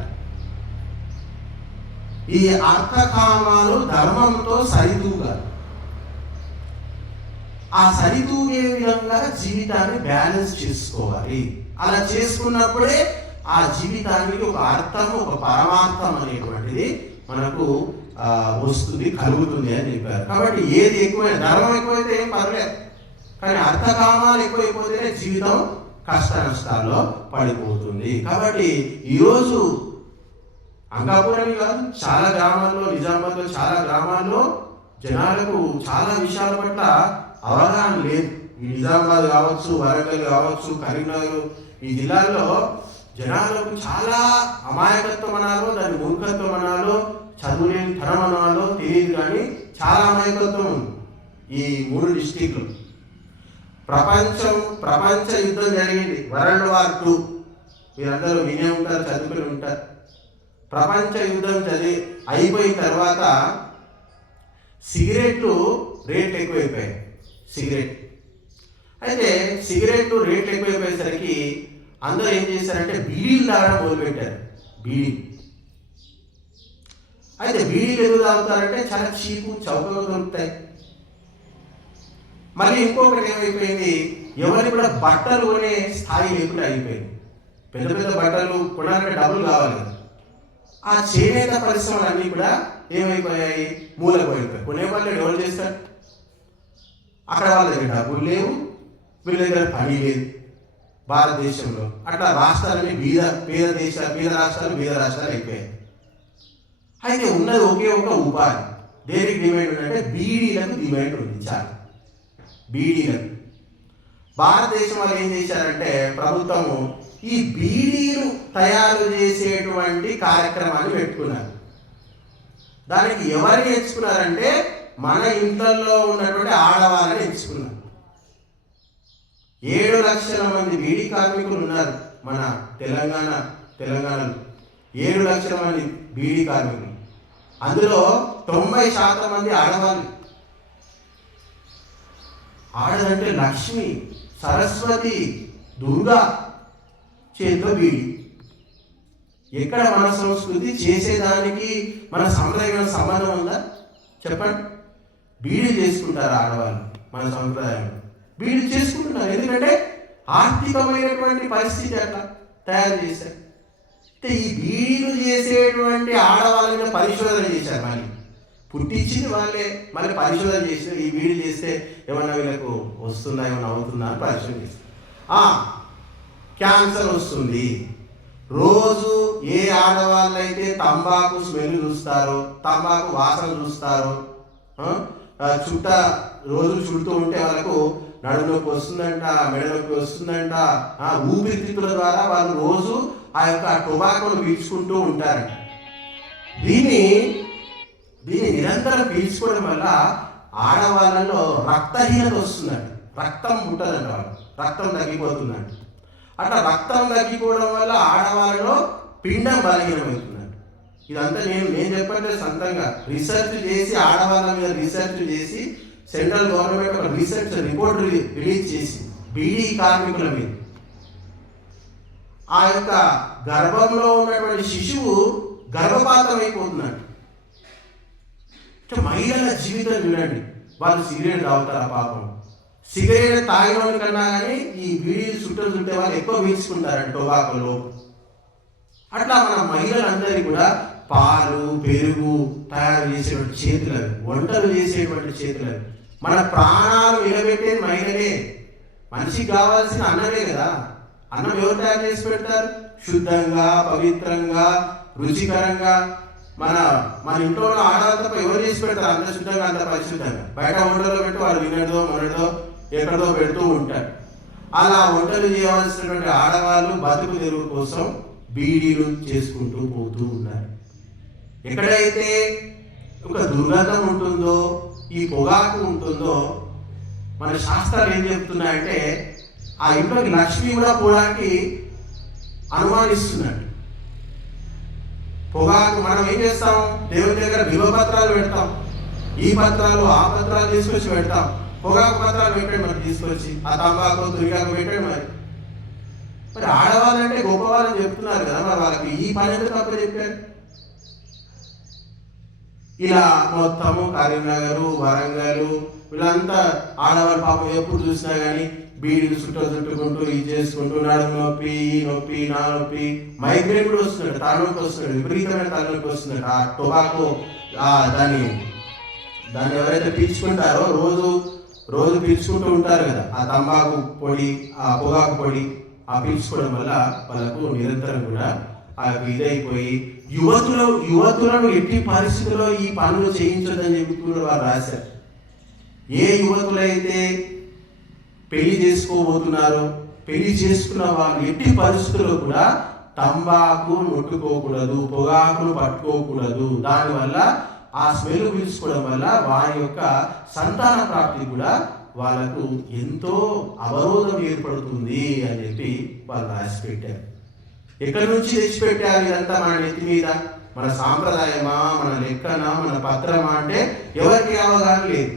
ఈ అర్థకామాలు ధర్మంతో సరితూగాలి. ఆ సరితూగే విధంగా జీవితాన్ని బ్యాలెన్స్ చేసుకోవాలి. అలా చేసుకున్నప్పుడే ఆ జీవితానికి ఒక అర్థము, ఒక పరమార్థం అనేటువంటిది మనకు వస్తుంది, కలుగుతుంది అని చెప్పారు. కాబట్టి ఏది ఎక్కువైనా, ధర్మం ఎక్కువైతే ఏం పర్లేదు, కానీ అర్థకామాలు ఎక్కువైపోతేనే జీవితం కష్ట నష్టాల్లో పడిపోతుంది. కాబట్టి ఈరోజు అంకాపురం కాదు, చాలా గ్రామాల్లో, నిజామాబాద్లో చాలా గ్రామాల్లో జనాలకు చాలా విషయాల పట్ల అవగాహన లేదు. ఈ నిజామాబాద్ కావచ్చు, వరంగల్ కావచ్చు, కరీంనగర్, ఈ జిల్లాల్లో జనాలకు చాలా అమాయకత్వం అనాలో, దాని మూర్ఖత్వం అనాలో, చదువులేని తరం అనాలో తెలియదు, కానీ చాలా అమాయకత్వం ఉంది ఈ 3 డిస్టిక్లు. ప్రపంచ యుద్ధం జరిగింది, వరల్డ్ వార్ 2, మీరందరూ వినే ఉంటారు, చదువుకుని ఉంటారు. ప్రపంచ యుద్ధం అయిపోయిన తర్వాత సిగరెట్లు రేట్లు ఎక్కువైపోయాయి. అయితే సిగరెట్లు రేట్లు ఎక్కువైపోయేసరికి అందరూ ఏం చేశారంటే బీడీలు తాగడం మొదలుపెట్టారు. అయితే బీడీలు ఎందుకు తాగుతారంటే చాలా చీపు, చౌకగా దొరుకుతాయి. మళ్ళీ ఇంకొకటి ఏమైపోయింది, ఎవరికి కూడా బట్టలు కొనే స్థాయి లేకుండా అయిపోయింది. పెద్ద పెద్ద బట్టలు కొనాలంటే డబ్బులు కావాలి, ఆ చేనేత పరిశ్రమలు అన్నీ కూడా ఏమైపోయాయి, మూలపోయిపోయాయి. కొనే వాళ్ళు ఎవరు చేస్తారు? అక్కడ వాళ్ళ దగ్గర డబ్బులు లేవు, వీళ్ళ దగ్గర పని లేదు. భారతదేశంలో అట్లా రాష్ట్రాలన్నీ పేద రాష్ట్రాలు అయిపోయాయి. అయితే ఉన్నది ఒకే ఒక ఉపాధి. దేనికి డిమాండ్ ఉందంటే బీడీలకు డిమాండ్ ఉంది. చాలా బీడీలకు భారతదేశం వాళ్ళు ఏం చేశారంటే ప్రభుత్వము ఈ బీడీలు తయారు చేసేటువంటి కార్యక్రమాన్ని పెట్టుకున్నారు. దానికి ఎవరిని ఎంచుకున్నారంటే మన ఇంట్లో ఉన్నటువంటి ఆడవాళ్ళని ఎంచుకున్నారు. 7 లక్షల మంది బీడీ కార్మికులు ఉన్నారు మన తెలంగాణలో. 7 లక్షల మంది బీడీ కార్మికులు, అందులో 90% మంది ఆడవాళ్ళు. ఆడదంటే లక్ష్మి, సరస్వతి, దుర్గా చేతిలో బీడీ. ఎక్కడ మన సంస్కృతి చేసేదానికి మన సంప్రదాయం సంబంధం ఉందా చెప్పండి? బీడీ చేసుకుంటారు ఆడవాళ్ళు. మన సంప్రదాయం బీడీ చేసుకుంటున్నారు. ఎందుకంటే ఆర్థికమైనటువంటి పరిస్థితి అట్లా తయారు చేశారు. అయితే ఈ బీడీలు చేసేటువంటి ఆడవాళ్ళ మీద పరిశోధన చేశారు. మళ్ళీ పుట్టించింది వాళ్ళే, మళ్ళీ పరిశోధన చేశారు. ఈ బీడీ చేస్తే ఏమన్నా వీళ్ళకు వస్తుందా, ఏమన్నా అవుతుందా అని పరిశోధన చేస్తారు. క్యాన్సర్ వస్తుంది. రోజు ఏ ఆడవాళ్ళు అయితే తంబాకు స్మెల్ చూస్తారో, తంబాకు వాసన చూస్తారో, రోజు చుడుతూ ఉంటే వాళ్ళకు నడుము నొప్పి వస్తుందంట, మెడ నొప్పి వస్తుందంట. ఊపిరితిత్తుల ద్వారా వాళ్ళు రోజు ఆ యొక్క టొబాకోను పీల్చుకుంటూ ఉంటారంట. దీన్ని నిరంతరం పీల్చుకోవడం వల్ల ఆడవాళ్ళలో రక్తహీనత వస్తుందండి. రక్తం ఉంటుందంట, వాళ్ళు రక్తం తగ్గిపోతుందంట. అట్లా రక్తం తగ్గిపోవడం వల్ల ఆడవాళ్ళలో పిండం బలహీనమవుతుందండి. ఇదంతా నేను చెప్పట్లేదు, సొంతంగా రీసెర్చ్ చేసి, ఆడవాళ్ళ మీద రీసెర్చ్ చేసి సెంట్రల్ గవర్నమెంట్ ఒక రీసెర్చ్ రిపోర్ట్ రిలీజ్ చేసి బీడీ కార్మికుల మీద ఆ యొక్క గర్భంలో ఉన్నటువంటి శిశువు గర్భపాతం అయిపోతున్నాడు. మహిళల జీవితం చూడండి. వాళ్ళు సిగరెట్ తాగుతారు. పాపం సిగరెట్ తాగిన కన్నా కానీ ఈ బీడీ చుట్టే వాళ్ళు ఎక్కువ పీల్చుకుంటారండి టొబాకోలో. అట్లా మన మహిళలందరికీ కూడా పాలు, పెరుగు తయారు చేసేటువంటి చేతులు, వంటలు చేసేటువంటి చేతులు, మన ప్రాణాలు నిలబెట్టేది మహిళలే. మనిషికి కావాల్సిన అన్నమే కదా. అన్నం ఎవరు తయారు చేసి పెడతారు? శుద్ధంగా, పవిత్రంగా, రుచికరంగా. మన ఇంట్లో ఆడవాళ్ళు తప్ప ఎవరు చేసి పెడతారు అంత శుద్ధంగా, అంత పరిశుద్ధంగా? బయట వంటలో పెట్టి వాళ్ళు వినడో మొనడో ఎక్కడో పెడుతూ ఉంటారు. అలా వంటలు చేయవలసినటువంటి ఆడవాళ్ళు బతుకు తెరువు కోసం బీడీలు చేసుకుంటూ పోతూ ఉన్నారు. ఎక్కడైతే ఒక దుర్గంధం ఉంటుందో, ఈ పొగాకు ఉంటుందో, మన శాస్త్రాలు ఏం చెప్తున్నాయంటే ఆ ఇంట్లోకి లక్ష్మి కూడా పోవడానికి అనుమానిస్తున్నాడు. పొగాకు మనం ఏం చేస్తాం? దేవుని దగ్గర బిల్వపత్రాలు పెడతాం, ఈ పత్రాలు ఆ పత్రాలు తీసుకొచ్చి పెడతాం. పొగాకు పత్రాలు పెట్టాడు మరి తీసుకొచ్చి, ఆ తంబాకు తురిగాకు పెట్టాడు. మరి ఆడవాళ్ళంటే గొప్పవాళ్ళని చెప్తున్నారు కదా, మరి వాళ్ళకి ఈ పని ఎందుకు తప్ప చెప్పారు? ఇలా మొత్తము కరీంనగర్, వరంగల్ వీళ్ళంతా ఆడవాళ్ళ పాపం ఎప్పుడు చూసినా కానీ బీడీలు చుట్టుకుంటూ ఇది చేసుకుంటూ నడుము నొప్పి, ఈ నొప్పి, నా నొప్పి, మైగ్రేన్ కూడా వస్తున్నాడు, తలనొప్పి వస్తున్నాడు, విపరీతమైన తలనొప్పి వస్తున్నాడు. ఆ టొబాకో దాన్ని ఎవరైతే పీల్చుకుంటారో రోజు పీల్చుకుంటూ ఉంటారు కదా, ఆ తంబాకు పొడి, ఆ పొగాకు పొడి పీల్చుకోవడం వల్ల వాళ్ళకు నిరంతరం కూడా ఇదైపోయి యువతులను ఎట్టి పరిస్థితుల్లో ఈ పనులు చేయించొద్దని చెప్పి కూడా వారు రాశారు. ఏ యువతులైతే పెళ్లి చేసుకోబోతున్నారో, పెళ్లి చేసుకున్న వాళ్ళు ఎట్టి పరిస్థితుల్లో కూడా తంబాకు ముట్టుకోకూడదు, పొగాకును పట్టుకోకూడదు. దానివల్ల ఆ స్మెల్ పీల్చుకోవడం వల్ల వారి యొక్క సంతాన ప్రాప్తి కూడా వాళ్ళకు ఎంతో అవరోధం ఏర్పడుతుంది అని చెప్పి వాళ్ళు రాసి పెట్టారు. ఎక్కడి నుంచి తెచ్చిపెట్టారు ఇదంతా? మన నెత్తి మీద. మన సాంప్రదాయమా, మన లెక్కనా, మన పత్రమా అంటే ఎవరికి అవగాహన లేదు.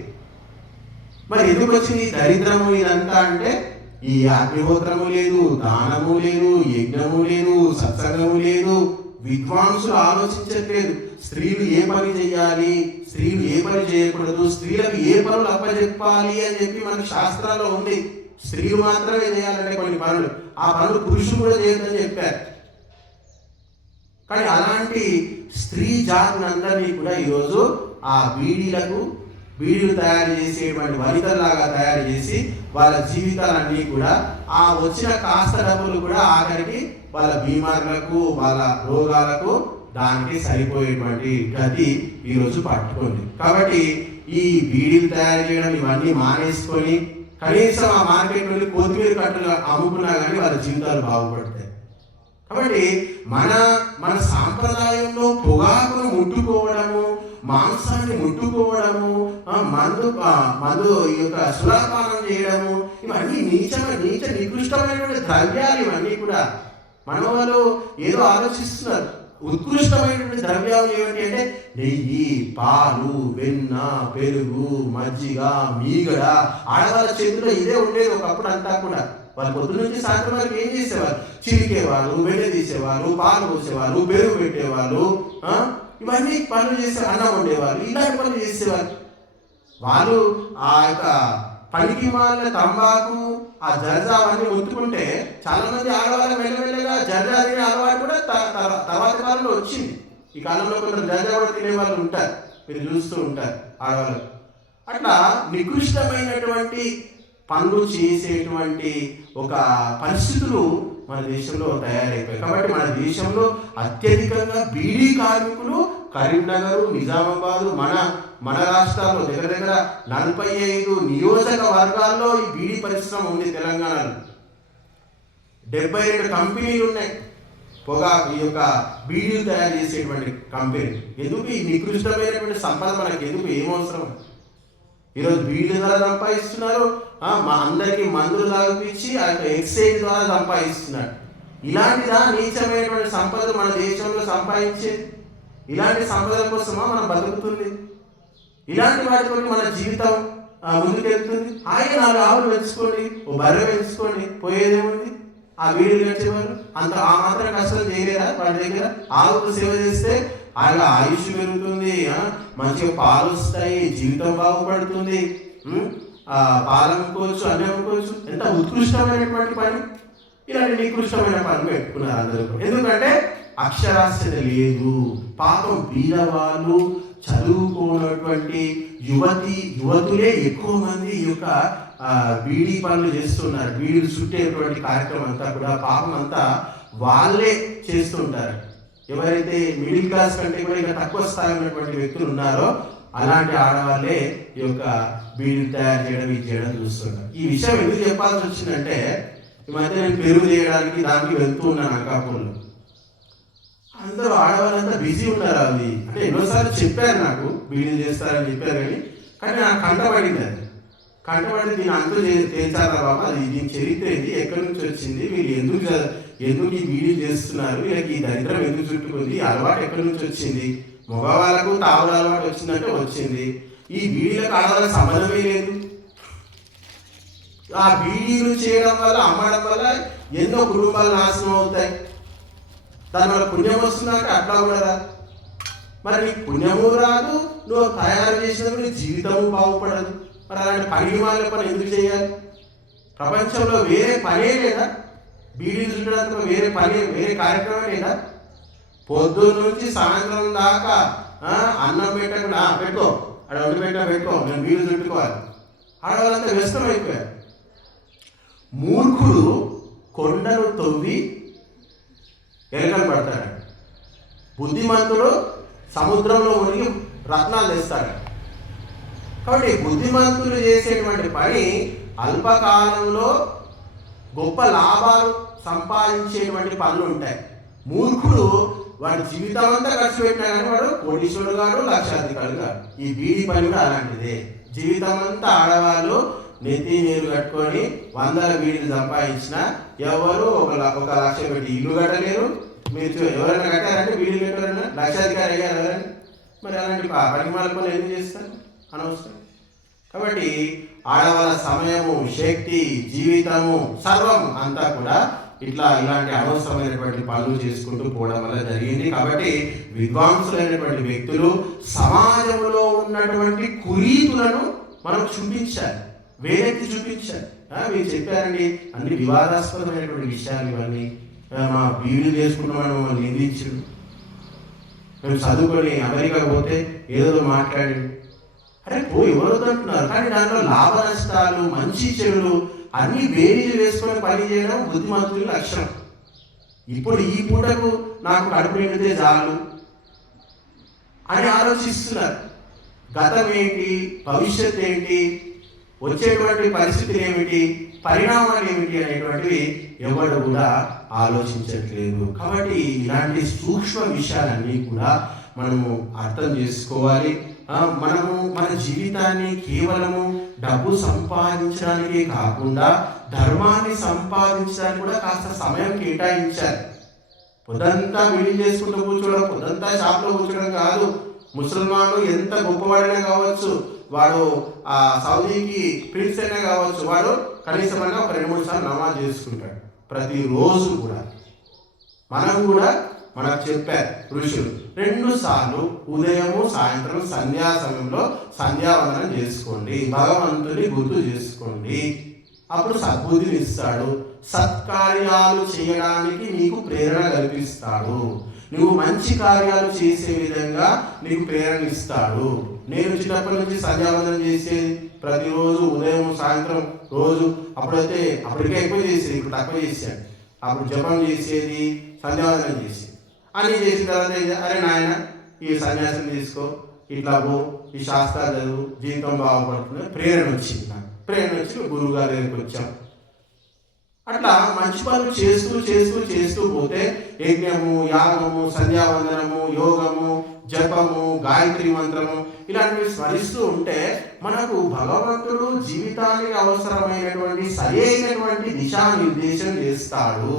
మరి ఎందుకు వచ్చింది దరిద్రము ఇదంతా అంటే ఈ అగ్నిహోత్రము లేదు, దానము లేదు, యజ్ఞము లేదు, సత్సంగము లేదు. విద్వాంసులు ఆలోచించట్లేదు స్త్రీలు ఏ పని చేయాలి, స్త్రీలు ఏ పని చేయకూడదు, స్త్రీలకు ఏ పనులు అప్పచెప్పాలి అని చెప్పి మనకు శాస్త్రాల్లో ఉంది. స్త్రీలు మాత్రమే చేయాలంటే కొన్ని పనులు, ఆ పనులు పురుషులు కూడా చేయొద్దని చెప్పారు. కానీ అలాంటి స్త్రీ జాతినందరినీ కూడా ఈరోజు ఆ బీడీలు తయారు చేసేటువంటి వనితల్లాగా తయారు చేసి వాళ్ళ జీవితాలన్నీ కూడా ఆ వచ్చిన కాస్త డబ్బులు కూడా ఆఖరికి వాళ్ళ బీమార్లకు వాళ్ళ రోగాలకు దానికి సరిపోయేటువంటి గతి ఈరోజు పట్టుకుంది. కాబట్టి ఈ బీడీలు తయారు చేయడం ఇవన్నీ మానేసుకొని కనీసం ఆ మార్కెట్ నుండి కొత్తిమీర కట్టలు అమ్ముకున్నా కానీ వాళ్ళ జీవితాలు బాగుపడతాయి. కాబట్టి మన సాంప్రదాయంలో పొగాకును ముట్టుకోవడము, మాంసాన్ని ముట్టుకోవడము, మందు ఈ యొక్క సురాపానం చేయడము, ఇవన్నీ నీచ నికృష్టమైనటువంటి ద్రవ్యాలు. ఇవన్నీ కూడా మన వాళ్ళు ఏదో ఆలోచిస్తున్నారు. ఉత్కృష్టమైనటువంటి ద్రవ్యాలు ఏమిటి అంటే నెయ్యి, పాలు, వెన్న, పెరుగు, మజ్జిగ, మీగడ. ఆడవాళ్ళ చేతిలో ఇదే ఉండేది ఒకప్పుడు అంతా కూడా. వాళ్ళు పొద్దున్న నుంచి సాయంత్రం వరకు ఏం చేసేవారు? చిరికేవాళ్ళు, వెన్న తీసేవాళ్ళు, పాలు పోసేవాళ్ళు, పెరుగు పెట్టేవాళ్ళు, ఇవన్నీ పనులు చేసే, అన్నం వండేవాళ్ళు, ఇలాంటి పనులు చేసేవాళ్ళు. వాళ్ళు ఆ యొక్క పనికి మాలిన తంబాకు, ఆ జర్జా అవన్నీ ముట్టుకుంటే చాలా మంది ఆడవాళ్ళ మెల్లమెల్లగా జర్జా తినే అలవాటు కూడా తర్వాత కాలంలో వచ్చింది. ఈ కాలంలో కొందరు జర్జా కూడా తినే వాళ్ళు ఉంటారు, మీరు చూస్తూ ఉంటారు ఆడవాళ్ళు. అట్లా నికృష్టమైనటువంటి పనులు చేసేటువంటి ఒక పరిస్థితులు మన దేశంలో తయారైపోయాయి. కాబట్టి మన దేశంలో అత్యధికంగా బీడీ కార్మికులు కరీంనగర్, నిజామాబాద్, మన రాష్ట్రాల్లో దగ్గర 45 నియోజకవర్గాల్లో ఈ బీడీ పరిశ్రమ ఉంది. తెలంగాణలో 72 కంపెనీలు ఉన్నాయి. ఈ యొక్క బీడీలు తయారు చేసేటువంటి కంపెనీ. ఎందుకు ఈ నికృష్టమైనటువంటి సంపద మనకి ఎందుకు, ఏమవసరం? ఈరోజు బీడీ ద్వారా సంపాదిస్తున్నారు, మా అందరికీ మందులు తాగిపించి ఆ యొక్క ఎక్సైజ్ ద్వారా సంపాదిస్తున్నారు. ఇలాంటిదా నీచమైనటువంటి సంపద మన దేశంలో సంపాదించేది? ఇలాంటి సంపద కోసమా మనం బతుకుతుంది? ఇలాంటి వాటి వల్ల మన జీవితం ముందుకెళ్తుంది? ఆయన 4 ఆవులు పెంచుకోండి, ఓ బర్రె పెంచుకోండి, పోయేదేముంది? ఆ బీడీలు కట్టేవాళ్ళు ఆ మాత్రం కష్టం చేయలేదా? వాళ్ళ దగ్గర ఆవుకు సేవ చేస్తే ఆయన ఆయుష్ పెరుగుతుంది, మంచిగా పాలు వస్తాయి, జీవితం బాగుపడుతుంది, పాలు అమ్ముకోవచ్చు, అన్నీ అమ్ముకోవచ్చు. ఎంత ఉత్కృష్టమైనటువంటి పని! ఇలాంటి నికృష్టమైన పనులు పెట్టుకున్నారు అందరూ. ఎందుకంటే అక్షరాస్యత లేదు. పాపం బీదవాళ్ళు, చదువుకున్నటువంటి యువతులే ఎక్కువ మంది ఈ యొక్క బీడీ పనులు చేస్తున్నారు. బీడీలు చుట్టేటువంటి కార్యక్రమం అంతా కూడా పాపం అంతా వాళ్ళే చేస్తుంటారు. ఎవరైతే మిడిల్ క్లాస్ కంటే కూడా ఇంకా తక్కువ స్థాయి ఉన్నటువంటి వ్యక్తులు ఉన్నారో అలాంటి ఆడవాళ్ళే ఈ యొక్క బీడీలు తయారు చేయడం, ఇది చేయడం చూస్తున్నారు. ఈ విషయం ఎందుకు చెప్పాల్సి వచ్చిందంటే, ఈ మధ్య నేను పెరుగు చేయడానికి దానికి వెళ్తూ ఉన్నాను అనకాపూర్లో. అందరూ ఆడవాళ్ళంతా బిజీ ఉన్నారు. అవి అంటే ఎన్నోసార్లు చెప్పారు నాకు, బీడీలు చేస్తారని చెప్పారు, కానీ నాకు కంటపడింది. అది కంటపడి దీని అంతా తేల్చారా బాబా, అది దీని చరిత్ర ఏంటి, ఎక్కడి నుంచి వచ్చింది, వీళ్ళు ఎందుకు ఈ బీడీలు చేస్తున్నారు, వీళ్ళకి ఈ దరిద్రం ఎందుకు చుట్టుకుంది, అలవాటు ఎక్కడి నుంచి వచ్చింది? మగవాళ్ళకు తాగుడు అలవాటు వచ్చిందంటే వచ్చింది. ఈ బీడీలకు ఆడవాళ్ళకి సంబంధమే లేదు. ఆ బీడీలు చేయడం వల్ల, అమ్మడం వల్ల ఎన్నో కుటుంబాలు నాశనం అవుతాయి. దానివల్ల పుణ్యం వస్తుందంటే అట్లా కూడా రాదు. మరి నీకు పుణ్యము రాదు, నువ్వు తయారు చేసినప్పుడు నీ జీవితము బాగుపడదు. మరి అలాంటి పని వాళ్ళ పని ఎందుకు చేయాలి? ప్రపంచంలో వేరే పనే లేదా? బీడీలు చుట్టడానికి వేరే కార్యక్రమం లేదా? పొద్దున్న నుంచి సాయంత్రం దాకా అన్నం పెట్టకుండా పెట్టుకో, అక్కడ వండి పెట్టుకో, నేను బీడీలు చుట్టుకోవాలి. ఆడవాళ్ళంతా వ్యస్తం అయిపోయారు. మూర్ఖుడు కొండను తవ్వి ఎరకలు పడతాడు, బుద్ధిమంతుడు సముద్రంలో మునిగి రత్నాలు తెస్తాడు. కాబట్టి బుద్ధిమంతులు చేసేటువంటి పని అల్పకాలంలో గొప్ప లాభాలు సంపాదించేటువంటి పనులు ఉంటాయి. మూర్ఖుడు వాడి జీవితం అంతా ఖర్చు పెట్టినా కానీ వాడు కోటీశ్వరుడు కాడు, లక్షాధికారులు కాడు. ఈ బీడీ పని కూడా అలాంటిదే. జీవితం అంతా ఆడవాళ్ళు నెత్తి నీరు కట్టుకొని 100 బీడీలు సంపాదించినా ఎవరు ఒక 1,00,000 పెట్టి ఇల్లు కట్టలేరు. మీరు ఎవరైనా కట్టారంటే బీడీలు కట్టారన్నా లక్షాధికారి అయ్యారు ఎవరైనా? మరి అలాంటి పనిమాల పనులు ఎందుకు చేస్తారు? అనవసరం. కాబట్టి ఆడవాళ్ళ సమయము, శక్తి, జీవితము, సర్వం అంతా కూడా ఇలాంటి అనవసరమైనటువంటి పనులు చేసుకుంటూ పోవడం వల్ల జరిగింది. కాబట్టి విద్వాంసులైనటువంటి వ్యక్తులు సమాజంలో ఉన్నటువంటి కురీతులను మనం చూపించాలి, వేరెత్తి చూపించాలి. మీరు చెప్పారండి అన్ని వివాదాస్పదమైనటువంటి విషయాలు, ఇవన్నీ మా బీడీలు చేసుకున్నామని మమ్మల్ని నిందించు. మేము చదువుకొని అమెరికా పోతే ఏదో మాట్లాడి, అరే పోయి ఎవరు అంటున్నారు, కానీ దాంట్లో లాభ నష్టాలు మంచి చెడులు అన్ని బేరీజు వేసుకొని పని చేయడం బుద్ధిమంతుల లక్షణం. ఇప్పుడు ఈ పూటకు నాకు కడుపు నిండితే చాలు అని ఆలోచిస్తున్నారు. గతం ఏంటి, భవిష్యత్ ఏంటి, వచ్చేటువంటి పరిస్థితులు ఏమిటి, పరిణామాలు ఏమిటి అనేటువంటివి ఎవరు కూడా ఆలోచించట్లేదు. కాబట్టి ఇలాంటి సూక్ష్మ విషయాలన్నీ కూడా మనము అర్థం చేసుకోవాలి. మనము మన జీవితాన్ని కేవలము డబ్బు సంపాదించడానికే కాకుండా ధర్మాన్ని సంపాదించడానికి కూడా కాస్త సమయం కేటాయించాలి. పొద్దంతా బిల్డింగ్ చేసుకుంటూ కూర్చోవడం, పొద్దంతా షాప్లో కూర్చోవడం కాదు. ముసల్మాన్లు ఎంత గొప్పవాడైనా కావచ్చు, వాడు సౌదీకి ప్రిన్స్ అయినా కావచ్చు, వాడు కనీసం ఒక 2-3 సార్లు నమాజ్ చేసుకుంటాడు ప్రతిరోజు కూడా. మనం కూడా మనకు చెప్పారు ఋషులు 2 సార్లు ఉదయము సాయంత్రం సంధ్యా సమయంలో సంధ్యావందనం చేసుకోండి, భగవంతుని గుర్తు చేసుకోండి, అప్పుడు సద్బుద్ధిని ఇస్తాడు, సత్కార్యాలు చేయడానికి నీకు ప్రేరణ కల్పిస్తాడు, నువ్వు మంచి కార్యాలు చేసే విధంగా నీకు ప్రేరణ ఇస్తాడు. నేను చిన్నప్పటి నుంచి సంధ్యావందనం చేసేది ప్రతిరోజు ఉదయం సాయంత్రం రోజు. అప్పటికే ఎక్కువ చేసేది, ఇప్పుడు తక్కువ చేశాను. అప్పుడు జపం చేసేది, సంధ్యావందనం చేసేది. అన్నీ చేసిన తర్వాత అరే నాయన ఈ సన్యాసం తీసుకో, ఇట్లా పో, ఈ శాస్త్రాలు చదువు, జీవితం బాగుపడుతుంది ప్రేరణ వచ్చింది. నాకు ప్రేరణ వచ్చి గురువు గారి దగ్గరికి వచ్చాం. అట్లా మంచి పనులు చేస్తూ చేస్తూ చేస్తూ పోతే యజ్ఞము, యాగము, సంధ్యావందనము, యోగము, జపము, గాయత్రి మంత్రము ఇలాంటివి స్మరిస్తూ ఉంటే మనకు భగవంతుడు జీవితానికి అవసరమైనటువంటి సరైనటువంటి దిశానిర్దేశం చేస్తాడు.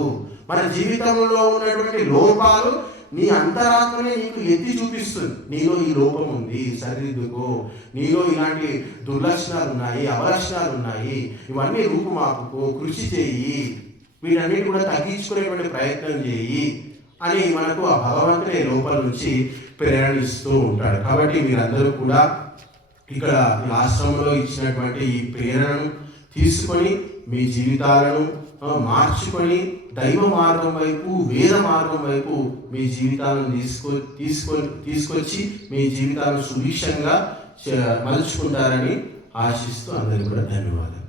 మన జీవితంలో ఉన్నటువంటి లోపాలు నీ అంతరాత్మనే నీకు ఎత్తి చూపిస్తుంది. నీలో ఈ లోపం ఉంది, సరిదిద్దుకో, నీలో ఇలాంటి దుర్లక్షణాలు ఉన్నాయి, అవలక్షణాలు ఉన్నాయి, ఇవన్నీ రూపుమాపుకో, కృషి చేయి, వీటన్నిటి కూడా తగ్గించుకునేటువంటి ప్రయత్నం చేయి అని మనకు ఆ భగవంతుని లోపల నుంచి ప్రేరణ ఇస్తూ ఉంటాడు. కాబట్టి మీరందరూ కూడా ఇక్కడ ఈ ఆశ్రమంలో ఇచ్చినటువంటి ఈ ప్రేరణను తీసుకొని మీ జీవితాలను మార్చుకొని దైవ మార్గం వైపు, వేద మార్గం వైపు మీ జీవితాలను తీసుకొచ్చి మీ జీవితాలను సుభిక్షంగా మలుచుకుంటారని ఆశిస్తూ అందరికీ కూడా ధన్యవాదాలు.